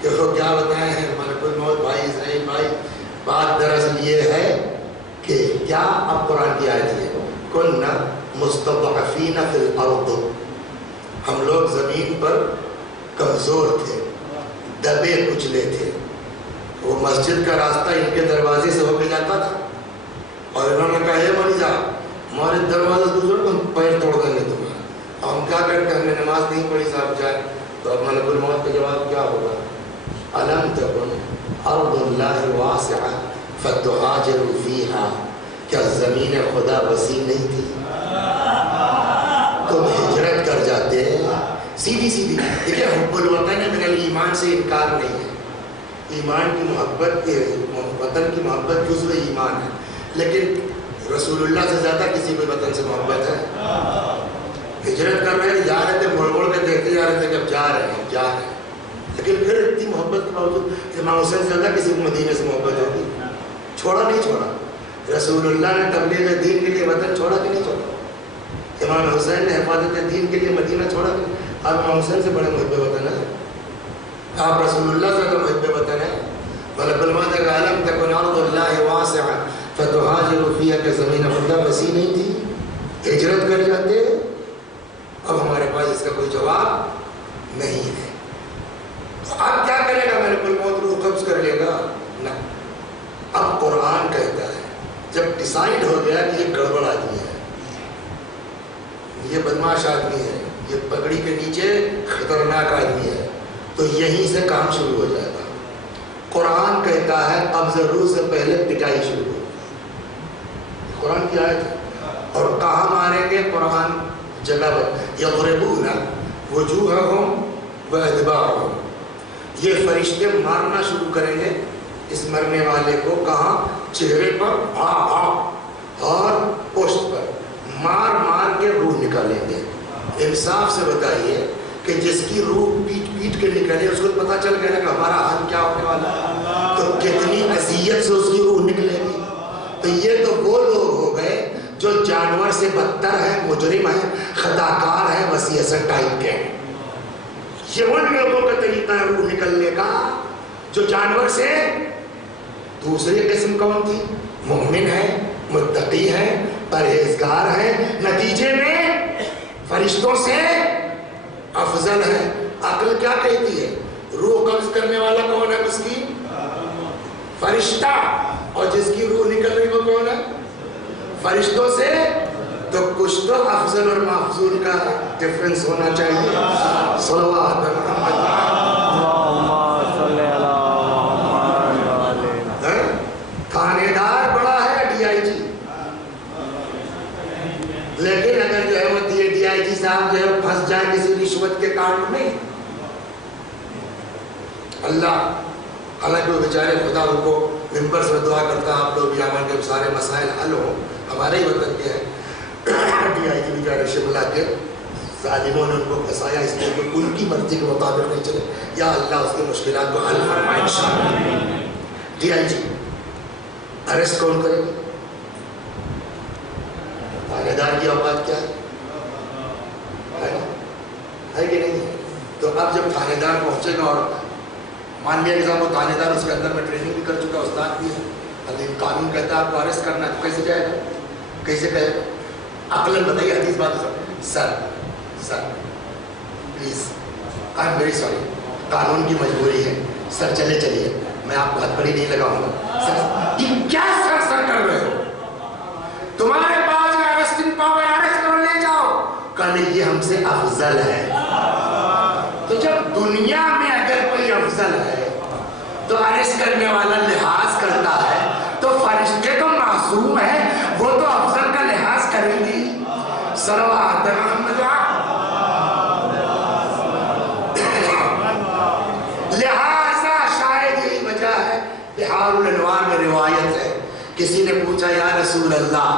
کہ وہ کیا بتائیں ہیں ملک الموت بھائی اسرائیل بھائی، بات دراصل یہ ہے کہ کیا اب قرآن کی آیت ہے کننا مستضعفین فی الارض، ہم لوگ زمین پر کمزور تھے، دبے کچلے تھے، وہ مسجد کا راستہ ان کے دروازے سے ہو کے جاتا تھا اور انہوں نے کہا ہے مانی جا ہمارے دروازے سے گزرو ہم پیر توڑ دیں گے تمہارا، ہم کیا کرتے ہم نے نماز نہیں پڑھی صاحب جائے، تو اب ملک الموت کا جواب کیا ہوگا؟ الم تکن ارض اللہ واسعہ فتہاجروا فیہا، کیا زمین خدا وسیع نہیں تھی؟ تم ہجرت کر جاتے، سیدھی سیدھی دیکھیں، حب الوطن من الایمان سے انکار نہیں ہے، ایمان کی محبت، وطن کی محبت جزو ایمان ہے، لیکن رسول اللہ سے زیادہ کسی کو وطن سے محبت ہے؟ ہجرت کر رہے ہیں، جا رہے تھے، مڑ مڑ کے دیکھتے جا رہے تھے کہ اب جا رہے ہیں، لیکن پھر اتنی محبت کے باوجود امام حسین سے زیادہ کسی کو مدینے سے محبت ہوگی؟ چھوڑا نہیں چھوڑا، رسول اللہ نے تبلیغ دین کے لیے وطن چھوڑا کہ نہیں چھوڑا؟ امام حسین نے حفاظت دین کے لیے مدینہ چھوڑا کہ آپ امام حسین سے بڑے محب وطن ہیں، آپ رسول اللہ سے زیادہ محب وطن ہیں، ملک الموت کا عالم تکن ارض اللہ واسعہ فتہاجروا فیہا کہ زمین مطلب وسیع نہیں تھی، ہجرت کر جاتے. اب ہمارے پاس اس کا کوئی جواب نہیں ہے. تو اب کیا کرے گا ملک الموت؟ روح قبض کر لے گا؟ نہ. اب قرآن کہتا ہے جب ڈیسائیڈ ہو گیا کہ یہ گڑبڑ آدمی ہے، یہ بدماش آدمی ہے، یہ پگڑی کے نیچے خطرناک آدمی ہے، تو یہیں سے کام شروع ہو جائے گا. قرآن کہتا ہے قبض روح سے پہلے پٹائی شروع ہو. قرآن کی آیت ہے. اور کہاں ماریں گے؟ قرآن جگہ پر یضربون وجوہہم وادبارہم. یہ فرشتے مارنا شروع کریں گے اس مرنے والے کو. کہاں؟ چہرے پر اور پوسٹ پر مار مار کے روح نکالیں گے. انصاف سے بتائیے کہ جس کی روح پیٹ پیٹ کے نکلے اس کو پتہ چل گیا کہ ہمارا حال کیا ہونے والا ہے، تو کتنی اذیت سے اس کی روح نکلے گی. تو یہ تو وہ لوگ ہو گئے جو جانور سے بدتر ہے، مجرم ہے، خطاکار ہے، وسیع ٹائپ کے. یہ ان لوگوں کا طریقہ ہے روح نکلنے کا جو جانور سے. دوسری قسم کون تھی؟ مومن ہے، متقی ہے، پرہیزگار ہے، نتیجے میں فرشتوں سے افضل ہے. عقل کیا کہتی ہے؟ روح قبض کرنے والا کون ہے؟ اس کی فرشتہ. اور جس کی روح نکل رہی وہ کون ہے؟ فرشتوں سے. تو کچھ تو افضل اور مافضول کا ڈفرنس ہونا چاہیے. صلوات محمد. تھانے دار بڑا ہے ڈی آئی جی، لیکن اگر جو ہے وہ ڈی آئی جی صاحب جو ہے پھنس جائے کسی رشوت کے کانڈ میں، اللہ حالانکہ وہ بیچارے خدا ان کو ممبر سے دعا کرتا ہے آپ لوگ بھی آمان کے سارے مسائل حل ہوں. ہمارے ہی وطن کے ہیں ڈی آئی جی بیچارے شملہ کے ظالموں نے ان کو پھنسایا اس لیے کہ ان کی مرضی کے مطابق نہیں چلے. یا اللہ اس کے مشکلات کو حل فرمائے انشاءاللہ. ڈی آئی جی ارسٹ کون کرے گا؟ تھانے دار کی اوقات کیا ہے کہ نہیں؟ تو اب جب تھانے دار پہنچے گا اور مان لیا کہ وہ تھانے دار اس کے اندر میں ٹریننگ بھی کر چکا، استاد بھی ہے، اب قانون کہتا ہے آپ کو ارسٹ کرنا ہے تو کیسے جائے گا؟ کیسے کہے گا؟ عقلاً بتائیے حدیث بات. Sir please I am very sorry, قانون کی مجبوری ہے سر، چلے چلیے، میں آپ کو ہتھ کڑی نہیں لگاؤں گا. سر یہ کیا سر کر رہے ہو؟ تمہارے پاس ارسٹنگ پاور، ارسٹ کر لے جاؤ. کہ یہ ہم سے افضل ہے. تو جب دنیا میں اگر کوئی افضل ہے تو ارسٹ کرنے والا لحاظ کرتا ہے، تو فرشتے تو معصوم ہیں، وہ تو افضل کا لحاظ کریں گی. صلوات محمد. لہذا شاید یہی وجہ ہے. بحار الانوار میں روایت ہے، کسی نے پوچھا یا رسول اللہ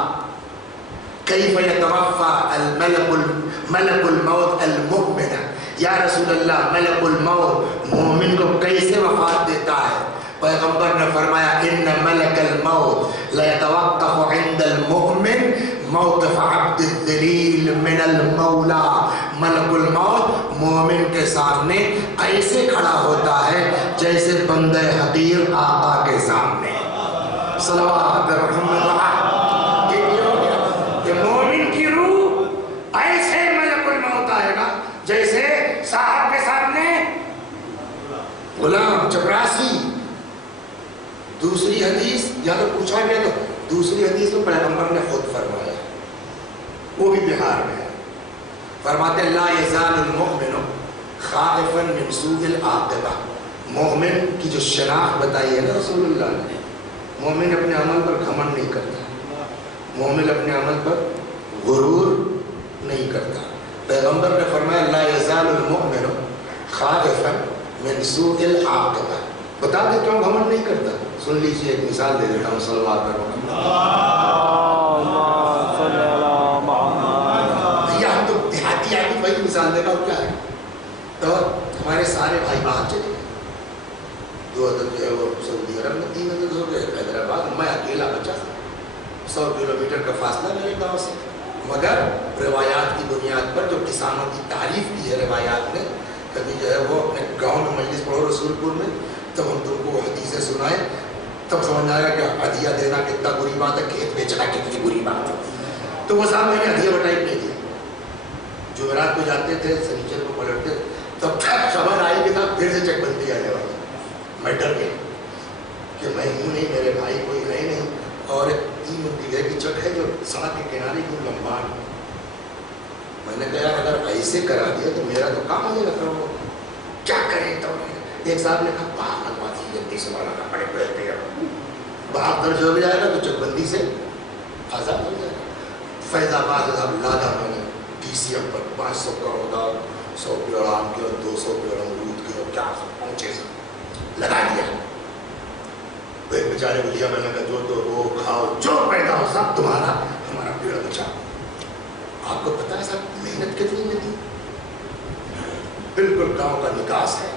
کیف یتوفی ملک الموت المؤمن، یا رسول اللہ ملک الموت مومن کو کیسے وفات دیتا ہے؟ پیغمبر نے فرمایا ان ملک الموت لیتوقف عند المؤمن موقف عبد الذلیل من المولا. ملک الموت مومن کے سامنے ایسے کھڑا ہوتا ہے جیسے بندہ حقیر آقا کے سامنے. صلوات رحمت اللہ. کہ مومن کی روح ایسے ملک الموت آئے گا جیسے صاحب کے سامنے غلام چپراسی. دوسری حدیث یا تو پوچھا گیا تو دوسری حدیث میں پیغمبر نے خود فرمایا، وہ بھی بہار میں ہے. فرماتے لا یزال المؤمن خائفا من سوء العاقبہ. مومن کی جو شناخت بتائی ہے نا رسول اللہ نے، مومن اپنے عمل پر گھمنڈ نہیں کرتا، مومن اپنے عمل پر غرور نہیں کرتا. پیغمبر نے فرمایا لا یزال المؤمن خائفا من سوء العاقبہ. بتا دیں کیوں گھمنڈ نہیں کرتا؟ سن لیجیے، ایک مثال دے دیتا ہوں. صلوات کرو. یا ہم تو دیہاتی آدمی وہی مثال دے گا اور کیا ہے. تو ہمارے سارے بھائی باہر چلے گئے، 2 عدد جو ہے وہ سعودی عرب میں، 3 عدد ہو گئے حیدرآباد. میں اکیلا بچا، 100 کلومیٹر کا فاصلہ میرے گاؤں سے. مگر روایات کی بنیاد پر جو کسانوں کی تعریف کی ہے روایات نے، کبھی جو ہے وہ اپنے گاؤں میں مجلس پڑھو رسول پور میں، تب ہم تم کو حدیثیں سنائیں تب سمجھ آئے گا کہ ہدیہ دینا کتنا بری بات ہے، کھیت بیچنا کتنی بری بات ہے. تو وہ صاحب میں نے ہدیہ بٹائی نہیں دیا. جمعرات کو جاتے تھے، سنیچر کو پلٹتے، تب تک خبر آئی کہ صاحب پھر سے چیک بندی آنے والی. میں ڈر گیا کہ میں ہوں نہیں، میرے بھائی کوئی ہے نہیں، اور 3 بیگھے کی چک ہے جو سڑک کے کنارے کی لمبا. میں نے کہا اگر ایسے کرا دیا تو میرا تو کام ہو جائے گا، کیا کریں. تو ایک صاحب نے کہا باغ لگوا دی جلدی سے، مولانا بڑے بڑے باغ درج ہو جائے گا تو چک بندی سے آزاد ہو جائے گا. فیض آباد صاحب لادا میں نے ڈی سی ایم پر 500 کروڑ کا 100 پیڑ آم کے اور 200 پیڑ امرود کے اور 400 پہنچے لگا دیا. وہ ایک بیچارے بھیا میں نے کہا جو تو وہ کھاؤ جو پیدا ہو سب تمہارا، ہمارا پیڑ بچاؤ. آپ کو پتا ہے سب محنت کتنی میں تھی؟ بالکل گاؤں کا نکاس ہے.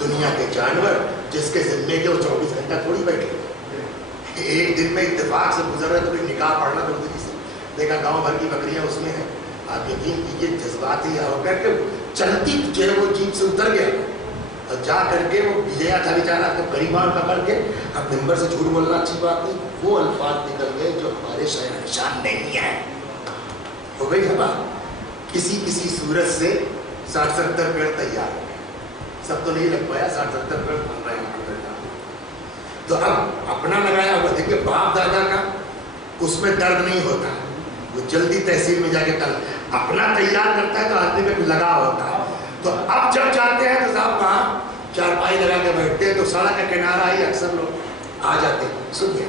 دنیا کے جانور جس کے ذمے کے وہ 24 گھنٹہ تھوڑی بیٹھے، ایک دن میں اتفاق سے گزر رہا ہے تو کوئی نکاح پڑھنا تو سے دیکھا گاؤں بھر کی بکریاں اس میں ہیں. آپ یقین کیجیے جذباتی ہو کر کے چلتی جو ہے وہ جیپ سے اتر گیا اور جا کر کے وہ بھیجا تھا بیچارہ تو غریبان پکڑ کے. اب ممبر سے جھوٹ بولنا اچھی بات نہیں، وہ الفاظ نکل گئے جو ہمارے شہر نشان نہیں ہے. ہو گئی ہے بات. کسی صورت سے 60-70 پیڑ تیار ہو گئے. سب تو نہیں لگ پایا، 60-70 پیڑ بن رہے ہیں. تو اب اپنا لگایا ہوا دیکھیے باپ دادا کا اس میں درد نہیں ہوتا، وہ جلدی تحصیل میں جا کے کل اپنا تیار کرتا ہے تو آدمی میں لگا ہوتا ہے. تو اب جب جاتے ہیں تو صاحب وہاں چارپائی لگا کے بیٹھتے ہیں تو سڑک کا کنارہ ہی اکثر لوگ آ جاتے ہیں. سنیے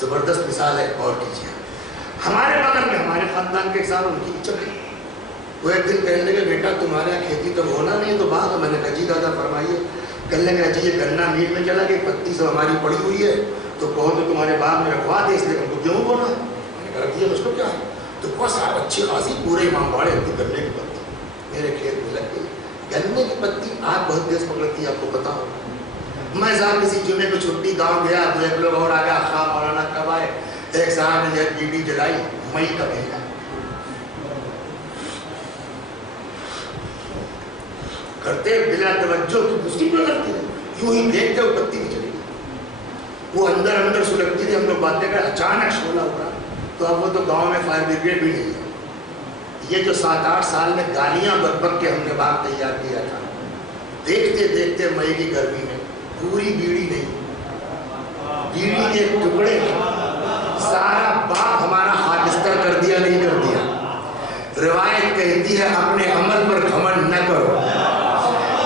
زبردست مثال ہے، اور کیجیے. ہمارے بغل میں ہمارے خاندان کے ساتھ ان کی چک ہے. وہ ایک دن کہنے لگے بیٹا تمہارے یہاں کھیتی تو ہونا نہیں تو باغ. میں نے کہا جی دادا فرمائیے. کہنے لگا جی یہ گنا میل میں چلا گیا، پتی سب ہماری پڑی ہوئی ہے تو کہو تو تمہارے باغ میں رکھوا دے، اس لیے ان کو کیوں بولا. میں نے کہا رکھ دیا اس کو کیا ہے. تو بس آپ اچھی خاصی پورے امام باڑے ہوتی گنے کی پتی میرے کھیت میں لگ گئی. گنے کی پتی آگ بہت تیز پکڑتی ہے، آپ کو پتا ہو. میں صاحب کسی جمعے کو چھٹی گاؤں گیا تو ایک لوگ اور آ گیا، خواہ مولانا کب آئے. ایک صاحب نے جب بیڑی جلائی مئی کا مہینہ، کرتے بلا توجہ کی دوسری پہ کرتے یوں ہی دیکھتے وہ پتی بھی چلی گئی. وہ اندر سلگتی تھی. ہم لوگ باتیں کر اچانک شعلہ اٹھا. تو اب وہ تو گاؤں میں فائر بریگیڈ بھی نہیں ہے. یہ جو 7-8 سال میں گالیاں بک کے ہم نے باغ تیار کیا تھا، دیکھتے دیکھتے مئی کی گرمی میں پوری بیڑی نہیں، بیڑی کے ٹکڑے سارا باغ ہمارا خاکستر کر دیا. نہیں کر دیا. روایت کہتی ہے اپنے عمل پر گھمنڈ نہ کرو،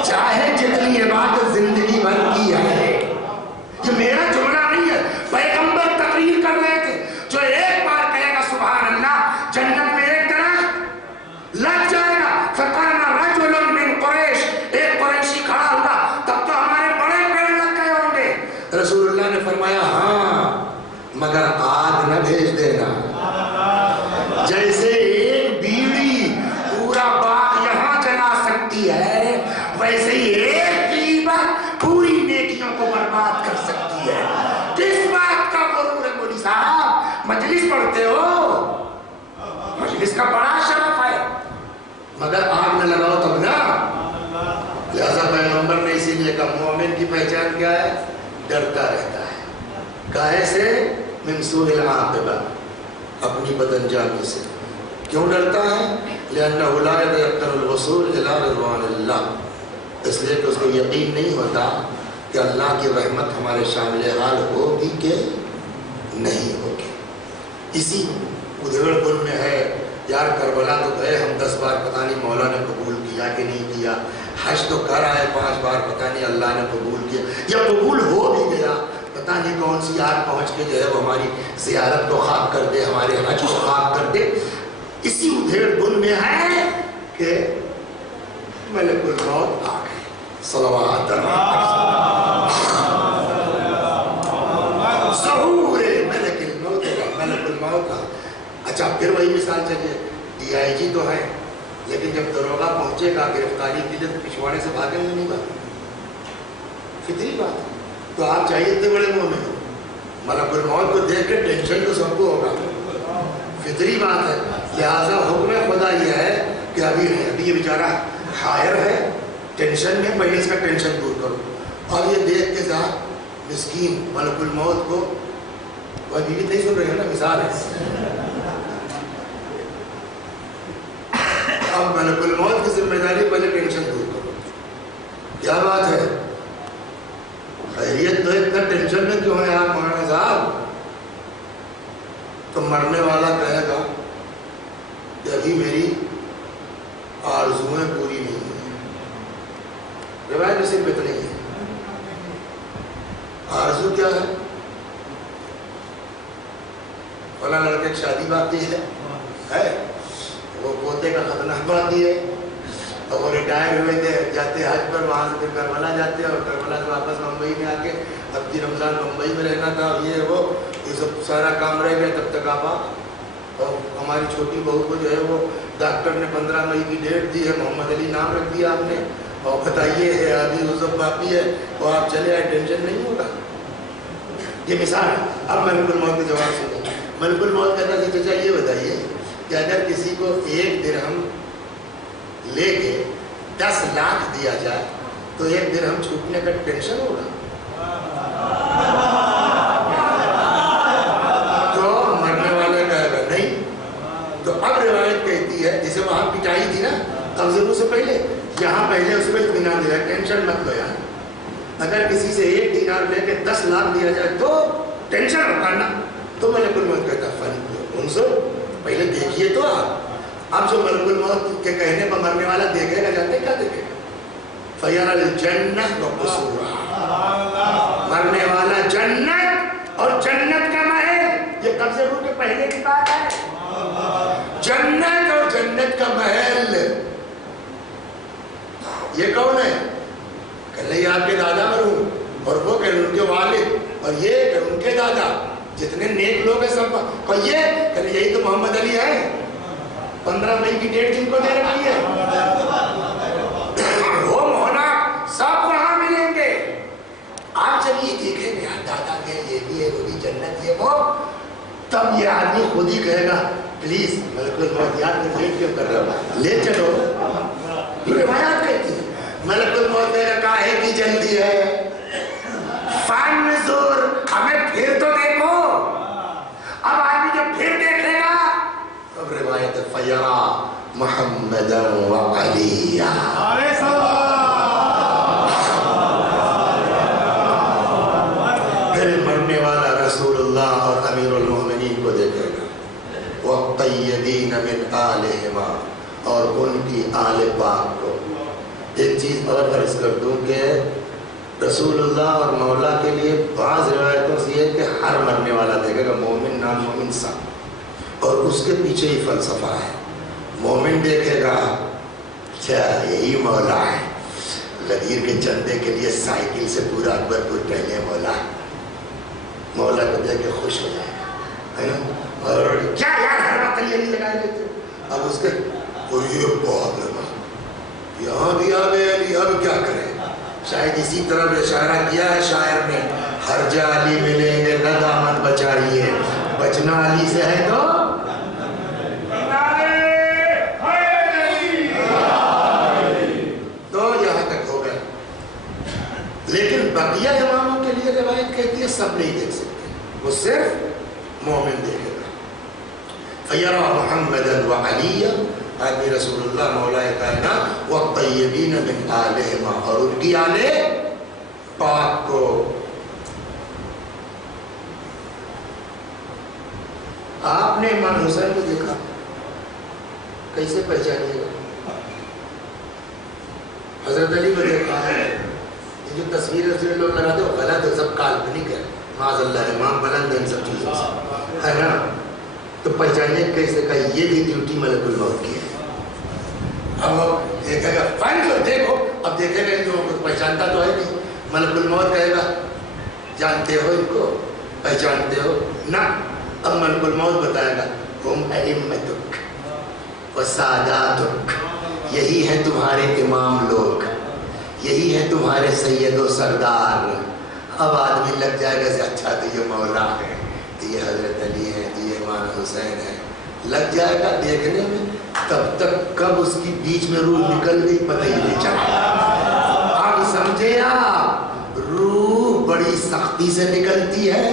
چاہے جتنی عبادت زندگی بھر کی ہے. یہ میرا جملہ نہیں ہے، پیغمبر تقریر کر رہے تھے. جو ایک بار کہے گا سبحان اللہ جنت میں ایک درخت لگ جائے گا. فَقَالَ رَجُلٌ مِّن قُرَيْشٍ، ایک قریشی کھڑا ہوگا تب تو ہمارے بڑے پیڑ لگ گئے ہوں گے. رسول اللہ نے فرمایا ہاں مگر آگ نہ بھیج دینا. جیسے ایک بیڑی پورا باغ یہاں جلا سکتی ہے، ویسے ہی ایک غیبت پوری نیکیوں کو برباد کر سکتی ہے. کس بات کا غرور ہے مولوی صاحب؟ مجلس پڑھتے ہو، مجلس کا بڑا شرف ہے، مگر آگ نہ لگاؤ تب نا. لہذا پیغمبر نے اسی لیے کہا مومن کی پہچان کیا ہے؟ ڈرتا رہتا ہے. کاہے سے؟ من سوء العاقبہ، اپنی بدانجامی سے. کیوں ڈرتا ہے؟ لأنه لا يتيقن الوصول إلى رضوان اللہ، اس لیے کہ اس کو یقین نہیں ہوتا کہ اللہ کی رحمت ہمارے شامل حال ہوگی کہ نہیں ہوگی. اسی ادھیڑ بن میں ہے یار کربلا تو گئے ہم 10 بار، پتہ نہیں مولا نے قبول کیا کہ نہیں کیا. حج تو کر آئے 5 بار، پتہ نہیں اللہ نے قبول کیا یا قبول ہو بھی گیا، پتہ نہیں کون سی آگ پہنچ کے جو ہے وہ ہماری زیارت کو خاک کر دے، ہمارے حج کو خاک کر دے. اسی ادھیڑ بن میں ہے کہ ملک الموت آ گئے. صلوات ظہور ملک الموت کا، ملک الموت کا. اچھا پھر وہی مثال چلیے، ڈی آئی جی تو ہے لیکن جب دروگا پہنچے گا گرفتاری کے لیے تو پچھواڑے سے بھاگیں گے نہیں بات، فطری بات ہے. تو آپ چاہیے اتنے بڑے مومن ہو، ملک الموت کو دیکھ کے ٹینشن تو سب کو ہوگا، فطری بات ہے. لہٰذا حکم خدا یہ ہے کہ ابھی یہ بیچارہ حائر ہے، ٹینشن میں، پہلے اس کا ٹینشن دور کرو. اور یہ دیکھ کے ذات مسکین ملک الموت کو، وہ بیوی نہیں سن رہے ہیں نا، مثال ہے، اب ملک الموت کی ذمہ داری پہلے ٹینشن دور کرو. کیا بات ہے، خیریت تو اتنا ٹینشن میں کیوں ہے آپ مولانا صاحب؟ تو مرنے والا کہے گا کہ ابھی میری آرزویں پوری نہیں ہوئی. روایت میں صرف اتنی ہے. آرزو کیا ہے؟ فلاں لڑکے کی شادی باقی ہے، وہ پوتے کا ختنہ باقی ہے، اور وہ ریٹائر ہوئے تھے، جاتے حج پر، وہاں سے پھر کربلا جاتے، اور کربلا سے واپس ممبئی میں آ کے اب کی رمضان ممبئی میں رہنا تھا، یہ وہ یہ سب سارا کام رہ گیا. تب تک آپ اور ہماری چھوٹی بہو کو جو ہے وہ ڈاکٹر نے 15 مئی کی ڈیٹ دی ہے، محمد علی نام رکھ دیا آپ نے، اور بتائیے ہے ابھی وہ سب باقی ہے، اور آپ چلے آئے، ٹینشن نہیں ہوگا. یہ مثال ہے. اب ملک الموت کے جواب سنو. ملک الموت کہتا ہے چچا یہ بتائیے کہ اگر کسی کو 1 درہم لے کے 10 لاکھ دیا جائے تو 1 درہم چھوٹنے کا ٹینشن ہوگا؟ تو مرنے والا کہے گا نہیں. تو اب روایت کہتی ہے، جسے وہاں پٹائی تھی نا قبضے سے پہلے، یہاں پہلے اس کو اطمینان دیا، ٹینشن مت لو یار. اگر کسی سے 1 دینار لے کے 10 لاکھ دیا جائے تو ٹینشن رکھا نا. تو ملک الموت کہتا ان سے پہلے دیکھیے تو آپ. اب جو ملک الموت کے کہنے پر مرنے والا دیکھے گا، جانتے کیا دیکھے گا؟ فَيَرَى الْجَنَّةَ وَقُصُورَهَا، مرنے والا جنت اور جنت کا محل. یہ قبضے روح کے پہلے کی بات ہے. جنت اور جنت کا محل یہ کون ہے؟ کہ نہیں آپ کے دادا مرحوم، اور وہ کہ ان کے والد، اور یہ کہ ان کے دادا، جتنے نیک لوگ ہیں سب. اور یہ کہ یہی تو محمد علی ہے، 15 مئی کی ڈیٹ جن کو دے رکھی ہے. وہ مولا سب وہاں ملیں گے. آپ جب یہ دیکھیں گے دادا کے یہ بھی ہے، وہ بھی جنت یہ وہ، تب یہ آدمی خود ہی کہے گا پلیز ملک الموت یاد کر لیٹ کیوں کر رہا ہوں، لے چلو. یہ روایات کہتی ہے. ملک الموت کہے گا کاہے کی جلدی ہے، فانظر، ہمیں پھر تو دیکھو. اب آدمی جب پھر دیکھ لے گا، اب روایت فَيَرَى مُحَمَّدًا وَعَلِيًّا، پھر مرنے والا رسول اللہ اور امیر المومنین کو دیکھے گا. وَالطَّيِّبِينَ مِنْ آلِهِمَا، اور ان کی آل پاک کو. ایک چیز اور عرض کر دوں کہ رسول اللہ اور مولا کے لیے بعض روایتوں سے یہ کہ ہر مرنے والا دیکھے گا، مومن نان مومن سب. اور اس کے پیچھے ہی فلسفہ ہے. مومن دیکھے گا کیا یہی مولا ہے، غدیر کے چندے کے لیے سائیکل سے پورا اکبرپور پہلے مولا ہے. مولا کو دیکھ کے خوش ہو جائے گا، ہے نا. اور کیا یار ہر وقت یہ نہیں لگائے دیتے. اب اس کے یہ بہت لگا یہاں بھی آ گئے علی، اب کیا کریں. شاید اسی طرح اشارہ کیا ہے شاعر نے، ہر جا علی ملیں گے نہ دامن بچائیے، بچنا علی سے ہے تو یہاں تک ہو گئے. لیکن بقیہ اماموں کے لیے روایت کہتی ہے سب نہیں دیکھ سکتے، وہ صرف مومن دیکھے گا. فَيَرَى مُحَمَّدًا وَعَلِيًّا، آدمی رسول اللہ مولا کائنات، وَالطَّيِّبِينَ مِنْ آلِهِمَا، اور ان کی آل پاک کو. آپ نے امام حسین کو دیکھا، کیسے پہچانیے گا؟ حضرت علی کو دیکھا ہے، یہ جو تصویر لوگ لگاتے وہ غلط ہے، سب کالپنک ہے، معاذ اللہ، امام بلند ہے ان سب چیزوں سے، ہے نا. تو پہچانیے کیسے کا، یہ بھی ڈیوٹی ملک الموت کی ہے. اب دیکھے گا فائن جو دیکھو، اب دیکھے گا جو پہچانتا تو ہے نہیں. ملک الموت کہے گا جانتے ہو ان کو، پہچانتے ہو نا. اب ملک الموت بتائے گا ہم ائمتک وساداتک، یہی ہیں تمہارے امام لوگ، یہی ہیں تمہارے سید و سردار. اب آدمی لگ جائے گا کہ اچھا تو یہ مولا ہے، تو یہ حضرت علی ہے، تو یہ امام حسین ہے، لگ جائے گا دیکھنے میں. تب تک کب اس کی بیچ میں روح نکل گئی پتہ ہی نہیں چلا. اب سمجھے آپ روح بڑی سختی سے نکلتی ہے،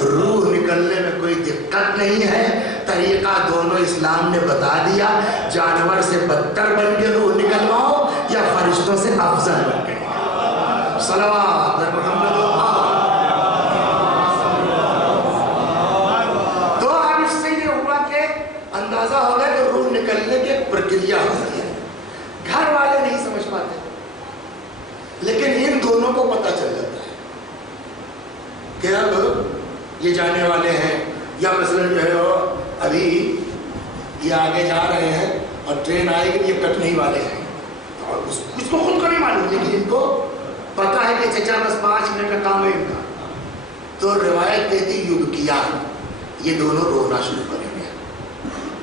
روح نکلنے میں کوئی دقت نہیں ہے، طریقہ دونوں اسلام نے بتا دیا، جانور سے بدتر بن کے روح نکلواؤ یا فرشتوں سے افضل بن کے نکلواؤ۔ صلوات بر محمد۔ تو اب اس سے یہ ہوا کہ اندازہ ہوگا کہ روح نکلنے کی ایک پرکریا ہوتی ہے، گھر والے نہیں سمجھ پاتے، لیکن ان دونوں کو پتہ چل جاتا ہے کہ اب یہ جانے والے ہیں، یا مثلا جو ہے وہ ابھی یہ آگے جا رہے ہیں اور ٹرین آئے گی، یہ کٹنے والے ہیں، اور اس کو خود کو نہیں معلوم، لیکن ان کو پتا ہے کہ چچا بس 5 منٹ کا کام ہے ان کا۔ تو روایت کہتی یبکیان، یہ دونوں رونا شروع کریں گے،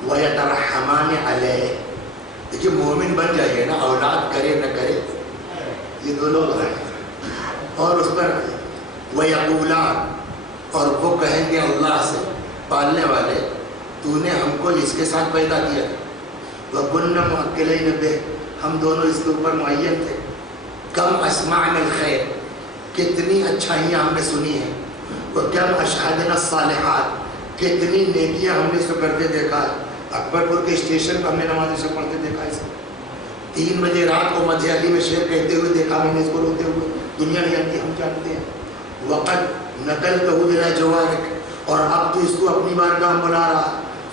وَيَتَرَحَّمَانِ عَلَيْهِ۔ دیکھیے مومن بن جائیے نا، اولاد کرے نہ کرے، یہ دو لوگ ہیں، اور اس پر وَيَقُولَانِ، اور وہ کہیں گے اللہ سے، پالنے والے تو نے ہم کو اس کے ساتھ پیدا کیا، وَكُنَّ مُعَقِّلَيْنَ بِهِ، ہم دونوں اس کے اوپر معین تھے، کم اسمعنا الخیر، کتنی اچھائیاں ہم نے سنی ہیں، وَكَمْ أَشْهَدْنَا الصَّالِحَاتِ، کتنی نیکیاں ہم نے اس کو کرتے دیکھا ہے، اکبر پور کے اسٹیشن پر ہم نے نماز عشاء پڑھتے دیکھا ہے، 3 بجے رات کو مدھیہ علی میں شعر کہتے ہوئے دیکھا میں نے اس کو روتے ہوئے، دنیا نہیں جانتی ہم جانتے ہیں، وقت نقل تو إِلَى جَوَارِكَ، اور اب تو اس کو اپنی بارگاہ میں بلا رہا،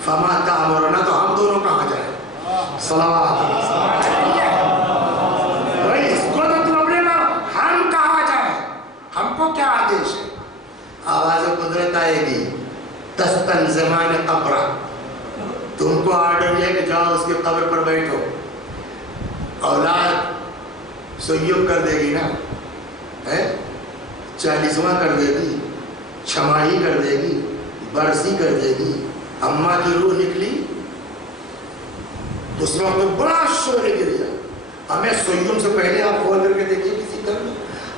فَمَا تَأْمُرُنَا، تو ہم دونوں کہاں جائیں؟ صلوات، اس کو تو تم اپنے میں ہم کہاں جائیں، ہم کو کیا آدیش ہے؟ آواز قدرت آئے گی، تستلزمان قبرہ، تم کو آرڈر ہے کہ جاؤ اس کے قبر پر بیٹھو، اولاد سیوب کر دے گی نا، 40واں کر دے گی، چھماہی کر دے گی، برسی کر دے گی، اماں کی روح نکلی، اس وقت بڑا شور گر جائے، ہمیں سیوم سے پہلے آپ کھول کر کے دیکھیے کسی گھر میں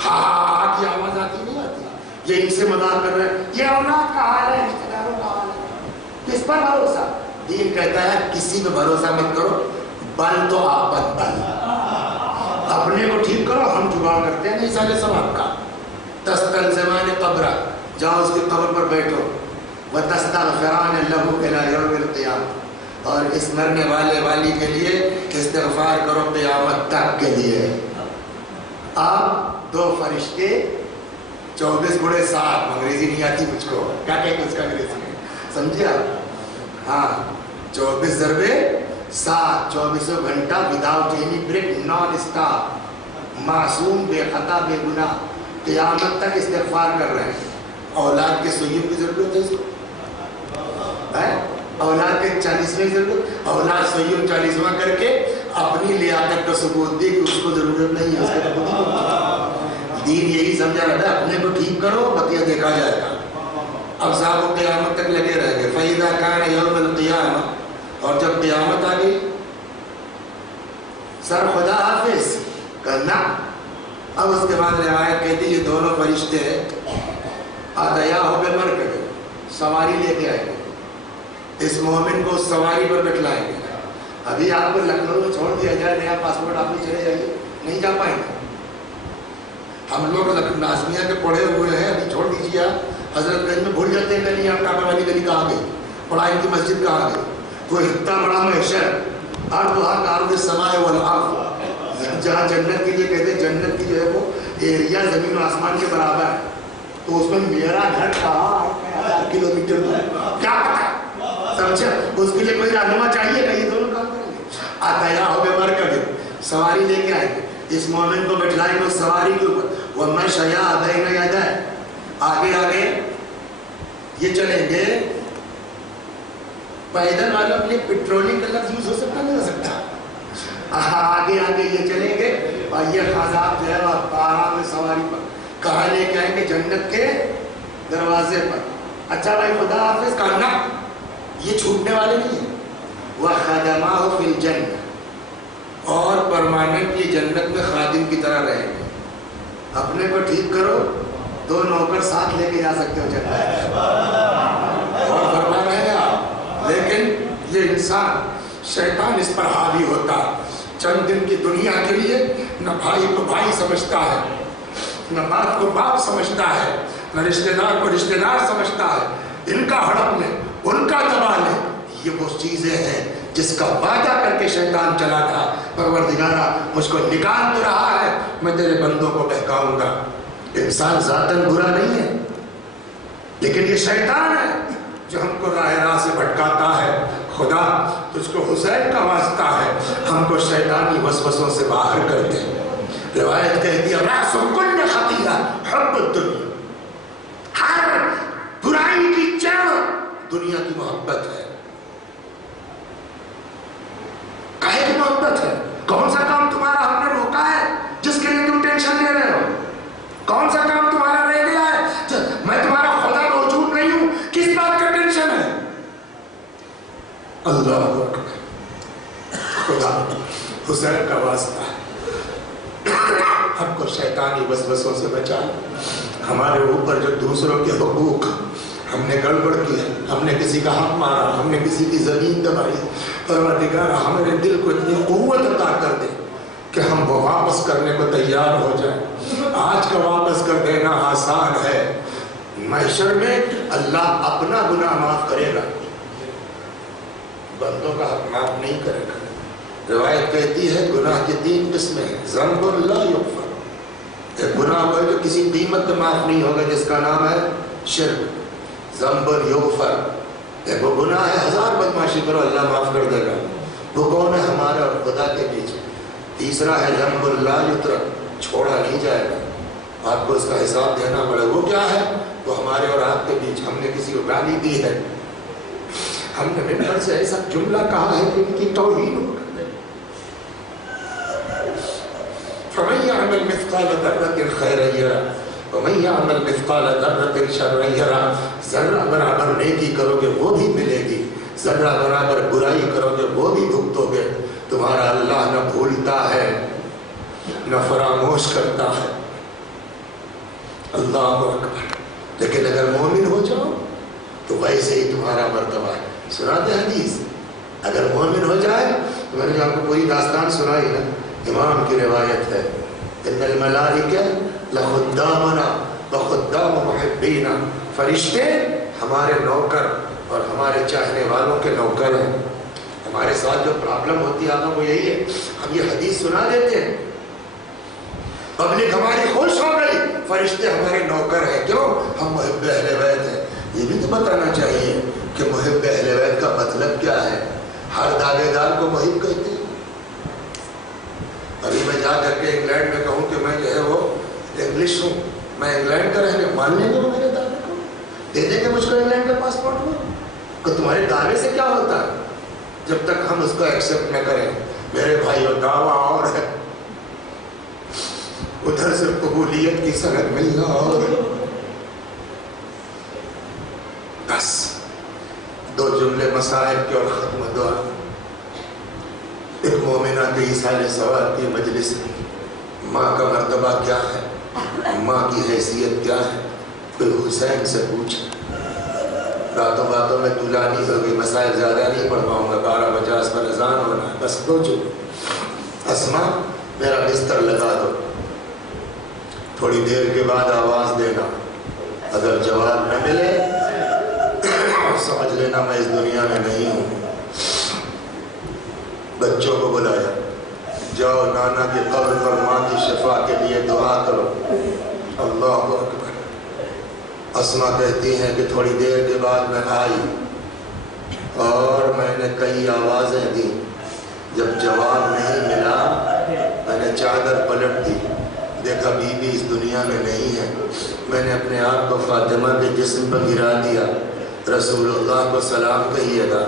ہاں کی آواز آتی نہیں آتی، یہ ان سے مدار کر رہے ہیں، یہ اولاد کا حال ہے، رشتہ داروں کا حال ہے، کس پر بھروسہ؟ دین کہتا ہے کسی پہ بھروسہ مت کرو، بل تو آپت بل، اپنے کو ٹھیک کرو، ہم جگاڑ کرتے ہیں نہیں سارے سب آپ کا۔ تستلزمان قبرہ، جاؤ اس کے قبر پر بیٹھو، وتستغفران لہ الی یوم القیامہ، اور اس مرنے والے والی کے لیے استغفار کرو قیامت تک کے لیے۔ اب 2 فرشتے 24 بڑے 7، انگریزی نہیں آتی مجھ کو، کیا کہتے ہیں اس کا انگریزی میں، سمجھے آپ؟ ہاں 24 ضربے 7، 24 گھنٹہ without any break, non stop, معصوم، بے خطا، بے گناہ، قیامت تک استغفار کر رہے ہیں۔ اولاد کے سیوم کی ضرورت ہے اس کو، اولاد کے 40ویں ضرورت، اولاد سیوم 40واں کر کے اپنی لیاقت کا ثبوت دے کہ اس کو ضرورت نہیں ہے، اس کے دین یہی سمجھا رہتا ہے اپنے کو ٹھیک کرو بقیہ دیکھا جائے گا۔ اب صاحب وہ قیامت تک لگے رہ گئے، فَإِذَا كَانَ يَوْمَ الْقِيَامَةِ، اور جب قیامت آ گئی، سر خدا حافظ کرنا۔ اب اس کے بعد روایت کہتی یہ دونوں فرشتے آدیا ہو کے مر گئے، سواری لے کے آئیں گے، اس مومن کو اس سواری پر بٹھلائیں گے۔ ابھی آپ کو لکھنؤ میں چھوڑ دیا جائے، نیا پاسپورٹ آپ بھی چلے جائیے، نہیں جا پائیں گے۔ ہم لوگ نازمیہ کے پڑھے ہوئے ہیں، ابھی چھوڑ دیجیے، حضرت گنج میں بھول جاتے ہیں گلی، آپ کعبہ والی گلی کہاں گئی، پڑھائی کی مسجد کہاں گئی، وہ اتنا بڑا محشر، ارضھا کعرض السماء والارض، جہاں جنت کے لیے کہتے ہیں جنت کی جو ہے وہ ایریا زمین و آسمان کے برابر ہے، تو اس میں میرا گھر کہاں 1000 کلومیٹر دور، کیا پتا، سمجھا؟ اس کے لیے کوئی رہنما چاہیے گا، یہ دونوں کام کریں گے۔ آتیا ہو بے مر کر سواری لے کے آئیں گے، اس مومن کو بٹھلائیں گے سواری کے اوپر، وَمَشَيَا بَيْنَ يَدَيْهِ، آگے آگے یہ چلیں گے۔ پیدل والوں کے لیے پیٹرولنگ کا لفظ یوز ہو سکتا نہیں ہو سکتا، آگے آگے یہ چلیں گے، اور یہ خاصاب جو ہے وہ آرام میں سواری پر کہاں لے کے آئیں گے؟ جنت کے دروازے پر۔ اچھا بھائی خدا حافظ کہا نا، یہ چھوٹنے والے نہیں ہیں، وَخَدَمَاهُ فِي الْجَنَّةِ، اور پرماننٹلی جنت میں خادم کی طرح رہیں گے۔ اپنے کو ٹھیک کرو، 2 نوکر ساتھ لے کے جا سکتے ہو جنت، اور فرما رہے ہیں آپ، لیکن یہ انسان شیطان اس پر حاوی ہوتا، چند دن کی دنیا کے لیے نہ بھائی کو بھائی سمجھتا ہے، نہ باپ کو باپ سمجھتا ہے، نہ رشتہ دار کو رشتہ دار سمجھتا ہے. ان کا ہڑپ لے، ان کا دبا لے، یہ وہ چیزیں ہیں جس کا وعدہ کر کے شیطان چلا تھا. پروردگارا مجھ کو نکال تو رہا ہے، میں تیرے بندوں کو بہکاؤں گا. انسان ذاتاً برا نہیں ہے، لیکن یہ شیطان ہے جو ہم کو راہ سے بھٹکاتا ہے. خدا تجھ کو حسین کا واسطہ ہے، ہم کو شیطانی وسوسوں سے باہر کر دے. روایت کہتی ہے رأس کل خطیئہ حب الدنیا، ہر برائی کی جڑ دنیا کی محبت ہے. کاہے کی محبت ہے؟ کون سا کام تمہارا ہم نے روکا ہے جس کے لیے تم ٹینشن لے رہے ہو؟ کون سا کام تمہارا رہ گیا ہے؟ میں تمہارا خدا موجود نہیں ہوں، کس بات کا ٹینشن ہے؟ اللہ اکبر. خدا حسین کا واسطہ ہے، ہم کو شیطانی وسوسوں سے بچا. ہمارے اوپر جو دوسروں کے حقوق ہم نے گڑبڑ کیا، ہم نے کسی کا حق مارا، ہم نے کسی کی زمین دبائی، پروردگار ہمارے دل کو اتنی قوت عطا کر دے کہ ہم وہ واپس کرنے کو تیار ہو جائیں. آج کا واپس کر دینا آسان ہے، محشر میں اللہ اپنا گناہ معاف کرے گا، بندوں کا حق معاف نہیں کرے گا. روایت کہتی ہے گناہ کی 3 قسمیں ہیں. ذنب لا یغفر، ایک گناہ وہ ہے جو کسی قیمت میں معاف نہیں ہوگا جس کا نام ہے شرک. ذنب یغفر، ایک وہ گناہ ہے 1000 بدمعاشی کرو اللہ معاف کر دے گا، وہ کون ہے؟ ہمارے اور خدا کے بیچ. تیسرا ہے ذنب لا یترک، چھوڑا نہیں جائے گا، آپ کو اس کا حساب دینا پڑے. وہ کیا ہے؟ وہ ہمارے اور آپ کے بیچ. ہم نے کسی کو گالی دی ہے، ہم نے ممبر سے ایسا جملہ کہا ہے کہ ان کی توہین ہو. فَمَن يَعْمَلْ مِثْقَالَ ذَرَّةٍ خَيْرًا يَرَهُ وَمَن يَعْمَلْ مِثْقَالَ ذَرَّةٍ شَرًّا يَرَهُ. ذرہ برابر نیکی کرو گے وہ بھی ملے گی، ذرہ برابر برائی کرو گے وہ بھی بھگتو گے. تمہارا اللہ نہ بھولتا ہے نہ فراموش کرتا ہے. اللہ اکبر. لیکن اگر مومن ہو جاؤ تو ویسے ہی تمہارا مرتبہ ہے. سناتے حدیث، اگر مومن ہو جائے تو میں نے جو آپ کو پوری داستان سنائی نا، امام کی روایت ہے ان الملائکہ لخدامنا وخدام محبینا، فرشتے ہمارے نوکر اور ہمارے چاہنے والوں کے نوکر ہیں. ہمارے ساتھ جو پرابلم ہوتی ہے وہ یہی ہے، ہم یہ حدیث سنا دیتے ہیں، پبلک ہماری خوش ہو گئی، فرشتے ہمارے نوکر ہیں. کیوں؟ ہم محب اہل بیت ہیں. یہ بھی تو بتانا چاہیے کہ محب اہل بیت کا مطلب کیا ہے. ہر دعوے دار کو محب کہتے ہیں. ابھی میں جا کر کے انگلینڈ میں کہوں کہ میں جو ہے وہ انگلش ہوں، میں انگلینڈ کا رہنے، مان لیں گے وہ میرے دعوے کو؟ دے دیں گے مجھ کو انگلینڈ کا پاسپورٹ کو؟ کہ تمہارے دعوے سے کیا ہوتا ہے جب تک ہم اس کو ایکسیپٹ نہ کریں؟ میرے بھائیو دعویٰ اور ہے، ادھر سے قبولیت کی سند ملنا اور. بس 2 جملے مسائل کے اور ختم دعا. ایک مومنہ کے ایصال ثواب کی مجلس میں ماں کا مرتبہ کیا ہے، ماں کی حیثیت کیا ہے. کوئی حسین سے پوچھا، باتوں باتوں میں طولانی ہوگی، مسائل زیادہ نہیں پڑھ پاؤں گا، 12:50 پر اذان ہونا ہے. بس 2 جملے. اسماء میرا بستر لگا دو، تھوڑی دیر کے بعد آواز دینا، اگر جواب نہ ملے سمجھ لینا میں اس دنیا میں نہیں ہوں. بچوں کو بلایا، جاؤ نانا کی قبر پر ماں کی شفا کے لیے دعا کرو. اللہ اکبر. اسماء کہتی ہیں کہ تھوڑی دیر کے بعد میں آئی اور میں نے کئی آوازیں دی. جب جواب نہیں ملا میں نے چادر پلٹ دی، دیکھا بی بی اس دنیا میں نہیں ہے. میں نے اپنے آپ کو فاطمہ کے جسم پر گرا دیا. رسول اللہ کو سلام کہیے گا،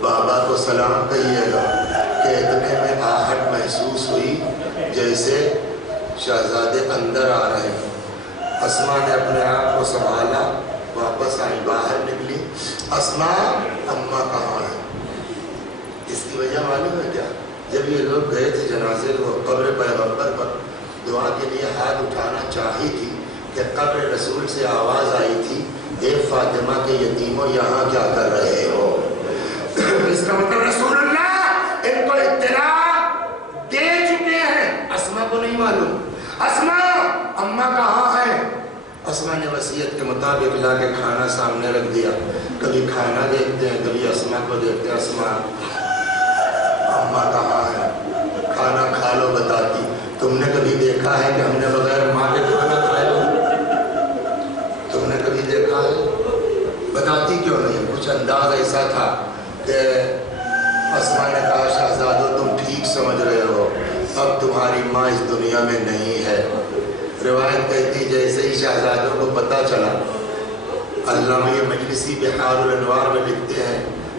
بابا کو سلام کہیے گا. کہ اتنے میں آہٹ محسوس ہوئی جیسے شہزادے اندر آ رہے ہیں. اسماء نے اپنے آپ کو سنبھالا، واپس آئی، باہر نکلی. اسماء اماں کہاں ہے؟ اس کی وجہ معلوم ہے کیا؟ جب یہ لوگ گئے تھے جنازے کو قبر پیغمبر پر دعا کے لیے ہاتھ اٹھانا چاہی تھی کہ قبر رسول سے آواز آئی تھی، اے فاطمہ کے یتیموں یہاں کیا کر رہے ہو؟ اس کا مطلب رسول اللہ ان کو اطلاع دے چکے ہیں. اسماء کو نہیں معلوم. اسماء اسما نے وصیت کے مطابق لا کے کھانا سامنے رکھ دیا. کبھی کھانا دیکھتے ہیں, کبھی اسما کو دیکھتے ہیں. اسما اماں کہاں ہے, کھانا کھا لو. بتاتی تم نے کبھی دیکھا ہے کہ ہم نے بغیر ماں کے کھانا کھایا ہو؟ تم نے کبھی دیکھا ہے؟ بتاتی کیوں نہیں؟ کچھ انداز ایسا تھا کہ اسما نے کہا شہزادو تم ٹھیک سمجھ رہے ہو, اب تمہاری ماں اس دنیا میں نہیں ہے. روایت کہتی جیسے ہی شہزادوں کو پتہ چلا, علامہ مجلسی بحار الانوار میں لکھتے ہیں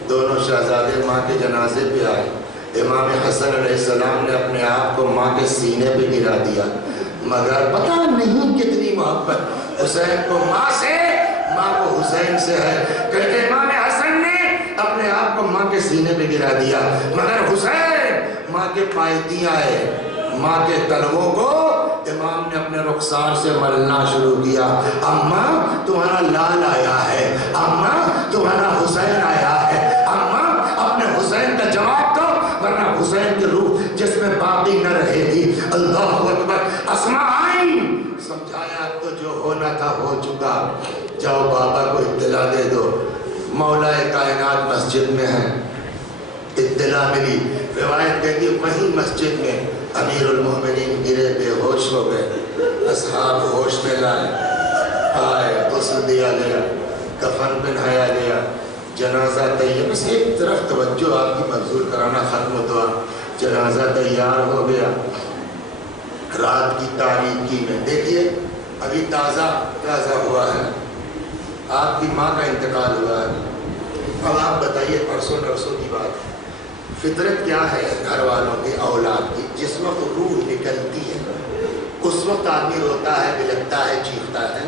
دونوں شہزادے ماں کے جنازے پہ آئے. امام حسن علیہ السلام نے اپنے آپ کو ماں کے سینے پہ گرا دیا, مگر پتہ نہیں کتنی محبت حسین کو ماں سے, ماں کو حسین سے ہے. کہتے امام حسن نے اپنے آپ کو ماں کے سینے پہ گرا دیا, مگر حسین ماں کے پائتی آئے, ماں کے تلووں کو امام نے اپنے رخسار سے ملنا شروع کیا. اماں تمہارا لال آیا ہے, اماں تمہارا حسین آیا ہے, اماں اپنے حسین کا جواب دو ورنہ حسین کی روح جس میں باقی نہ رہے گی. اللہ اکبر. اسما آئی, سمجھایا تو جو ہونا تھا ہو چکا, جاؤ بابا کو اطلاع دے دو. مولا کائنات مسجد میں ہے, اطلاع ملی. روایت کہتی وہیں مسجد میں امیر المومنین گرے بے ہوش ہو گئے. اصحاب ہوش میں لائے, آئے, غسل دیا گیا, کفن پہنایا گیا, جنازہ تیار. بس ایک طرف توجہ آپ کی منظور کرانا ختم ہوا. جنازہ تیار ہو گیا. رات کی تاریکی میں دیکھیے ابھی تازہ ہوا ہے, آپ کی ماں کا انتقال ہوا ہے. اب آپ بتائیے پرسوں نرسوں کی بات, فطرت کیا ہے گھر والوں کی, اولاد کی؟ جس وقت روح نکلتی ہے اس وقت آدمی روتا ہے, بلکتا ہے, چیختا ہے,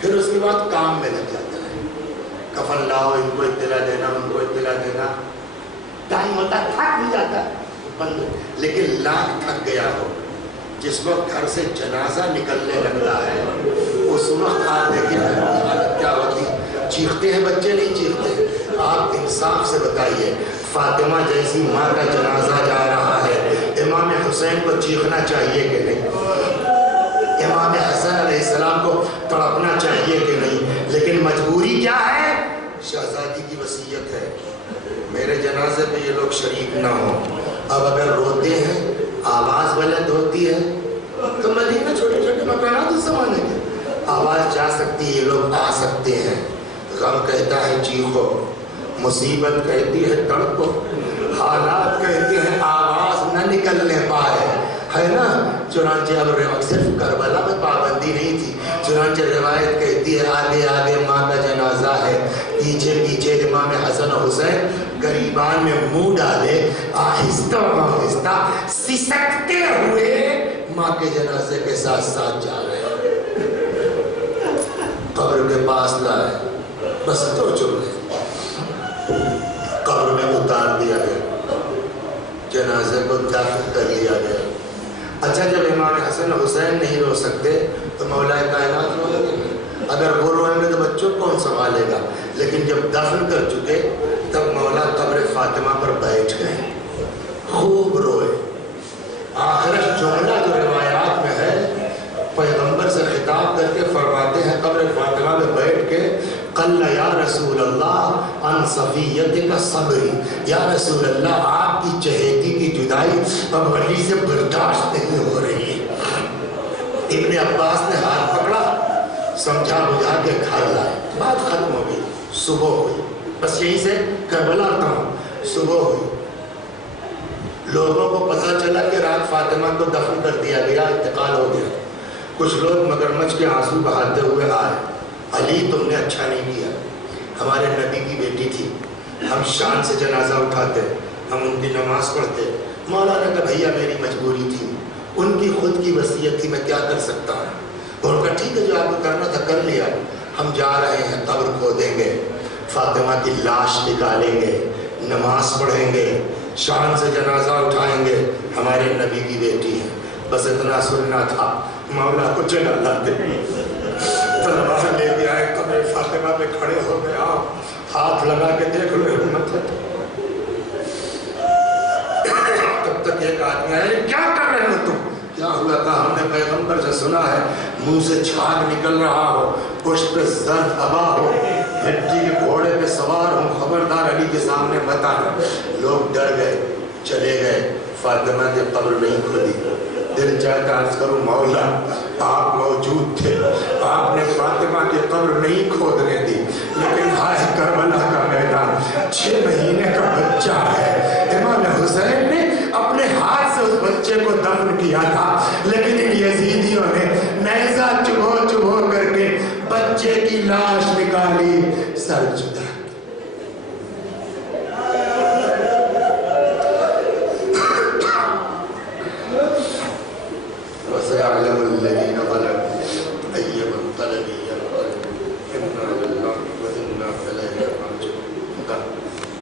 پھر اس کے بعد کام میں لگ جاتا ہے. کفن لاؤ, ان کو اطلاع دینا, ان کو اطلاع دینا, ٹائم ہوتا ہے, تھک بھی جاتا ہے بند. لیکن لاکھ تھک گیا ہو, جس وقت گھر سے جنازہ نکلنے لگتا ہے اس وقت آپ دیکھیں حالت کیا ہوتی. چیختے ہیں بچے, نہیں چیختے. آپ انصاف سے بتائیے, فاطمہ جیسی ماں کا جنازہ جا رہا ہے, امام حسین کو چیخنا چاہیے کہ نہیں؟ امام حسن علیہ السلام کو تڑپنا چاہیے کہ نہیں؟ لیکن مجبوری کیا ہے؟ شہزادی کی وصیت ہے میرے جنازے پہ یہ لوگ شریک نہ ہوں. اب اگر روتے ہیں, آواز بلند ہوتی ہے, تو مدینہ چھوٹے چھوٹے مکانات اس زمانے کے, آواز جا سکتی ہے, یہ لوگ آ سکتے ہیں. غم کہتا ہے چیخو, مصیبت کہتی ہے تڑپو, حالات کہتے ہیں آواز نہ نکلنے پائے, ہے نا. چنانچہ اب صرف کربلا میں پابندی نہیں تھی, چنانچہ روایت کہتی ہے آگے آگے ماں کا جنازہ ہے, پیچھے پیچھے امام حسن و حسین گریبان میں منہ ڈالے, آہستہ آہستہ سسکتے ہوئے ماں کے جنازے کے ساتھ ساتھ جا رہے ہیں. قبر کے پاس لائے, بس تو چپ گئے, قبر میں اتار دیا گیا, جنازے کو دفن کر لیا گیا. اچھا جب امام حسن حسین نہیں رو سکتے تو مولا کائنات رو لگے. اگر وہ روئیں گے تو بچوں کون سنبھالے گا؟ لیکن جب دفن کر چکے تب مولا قبر فاطمہ پر بیٹھ گئے, خوب روئے. آخر جملہ جو روایات میں ہے پیغمبر سے خطاب کر کے فرماتے ہیں قبر فاطمہ میں بیٹھ کے, قل یا رسول اللہ ان صفیتک صبری, یا رسول اللہ آپ کی چہیتی کی جدائی اب علی سے برداشت نہیں ہو رہی ہے. ابن عباس نے ہاتھ پکڑا, سمجھا بجھا کے گھر لائے, بات ختم ہو گئی. صبح ہوئی, بس یہیں سے کربلا آتا ہوں. صبح ہوئی, لوگوں کو پتہ چلا کہ رات فاطمہ کو دفن کر دیا گیا, انتقال ہو گیا. کچھ لوگ مگرمچھ کے آنسو بہاتے ہوئے آئے, علی تم نے اچھا نہیں کیا, ہمارے نبی کی بیٹی تھی, ہم شان سے جنازہ اٹھاتے, ہم ان کی نماز پڑھتے. مولا نے کہا بھیا میری مجبوری تھی, ان کی خود کی وصیت تھی, میں کیا کر سکتا ہوں. اور ان کا ٹھیک ہے جو آپ کو کرنا تھا کر لیا, ہم جا رہے ہیں, قبر کھودیں گے, فاطمہ کی لاش نکالیں گے, نماز پڑھیں گے, شان سے جنازہ اٹھائیں گے, ہمارے نبی کی بیٹی ہے. بس اتنا سننا تھا. مولا کو جگہ لاتے, تلوار لے کے آئے, قبر فاطمہ پہ کھڑے ہو گئے, آپ ہاتھ لگا کے دیکھ لو ہمت ہے. تب تک ایک آدمی آیا, کیا کر رہے ہو تم؟ کیا ہوا تھا؟ ہم نے پیغمبر سے سنا ہے منہ سے چھاگ نکل رہا ہو، پشت پہ زرد ہوا ہو، ہڈی کے گھوڑے پہ سوار ہوں، خبردار علی کے سامنے مت آنا۔ لوگ ڈر گئے، چلے گئے۔ فاطمہ کی قبر نہیں کھلی۔ دل چاہتا عرض کروں مولا آپ موجود تھے، آپ نے فاطمہ کی قبر نہیں کھودنے دی، لیکن ہائے کربلا کا میدان، 6 مہینے کا بچہ ہے۔ امام حسین نے اپنے ہاتھ سے اس بچے کو دفن کیا تھا، لیکن ان یزیدیوں نے نیزہ چبھو چبھو کر کے بچے کی لاش نکالی، سر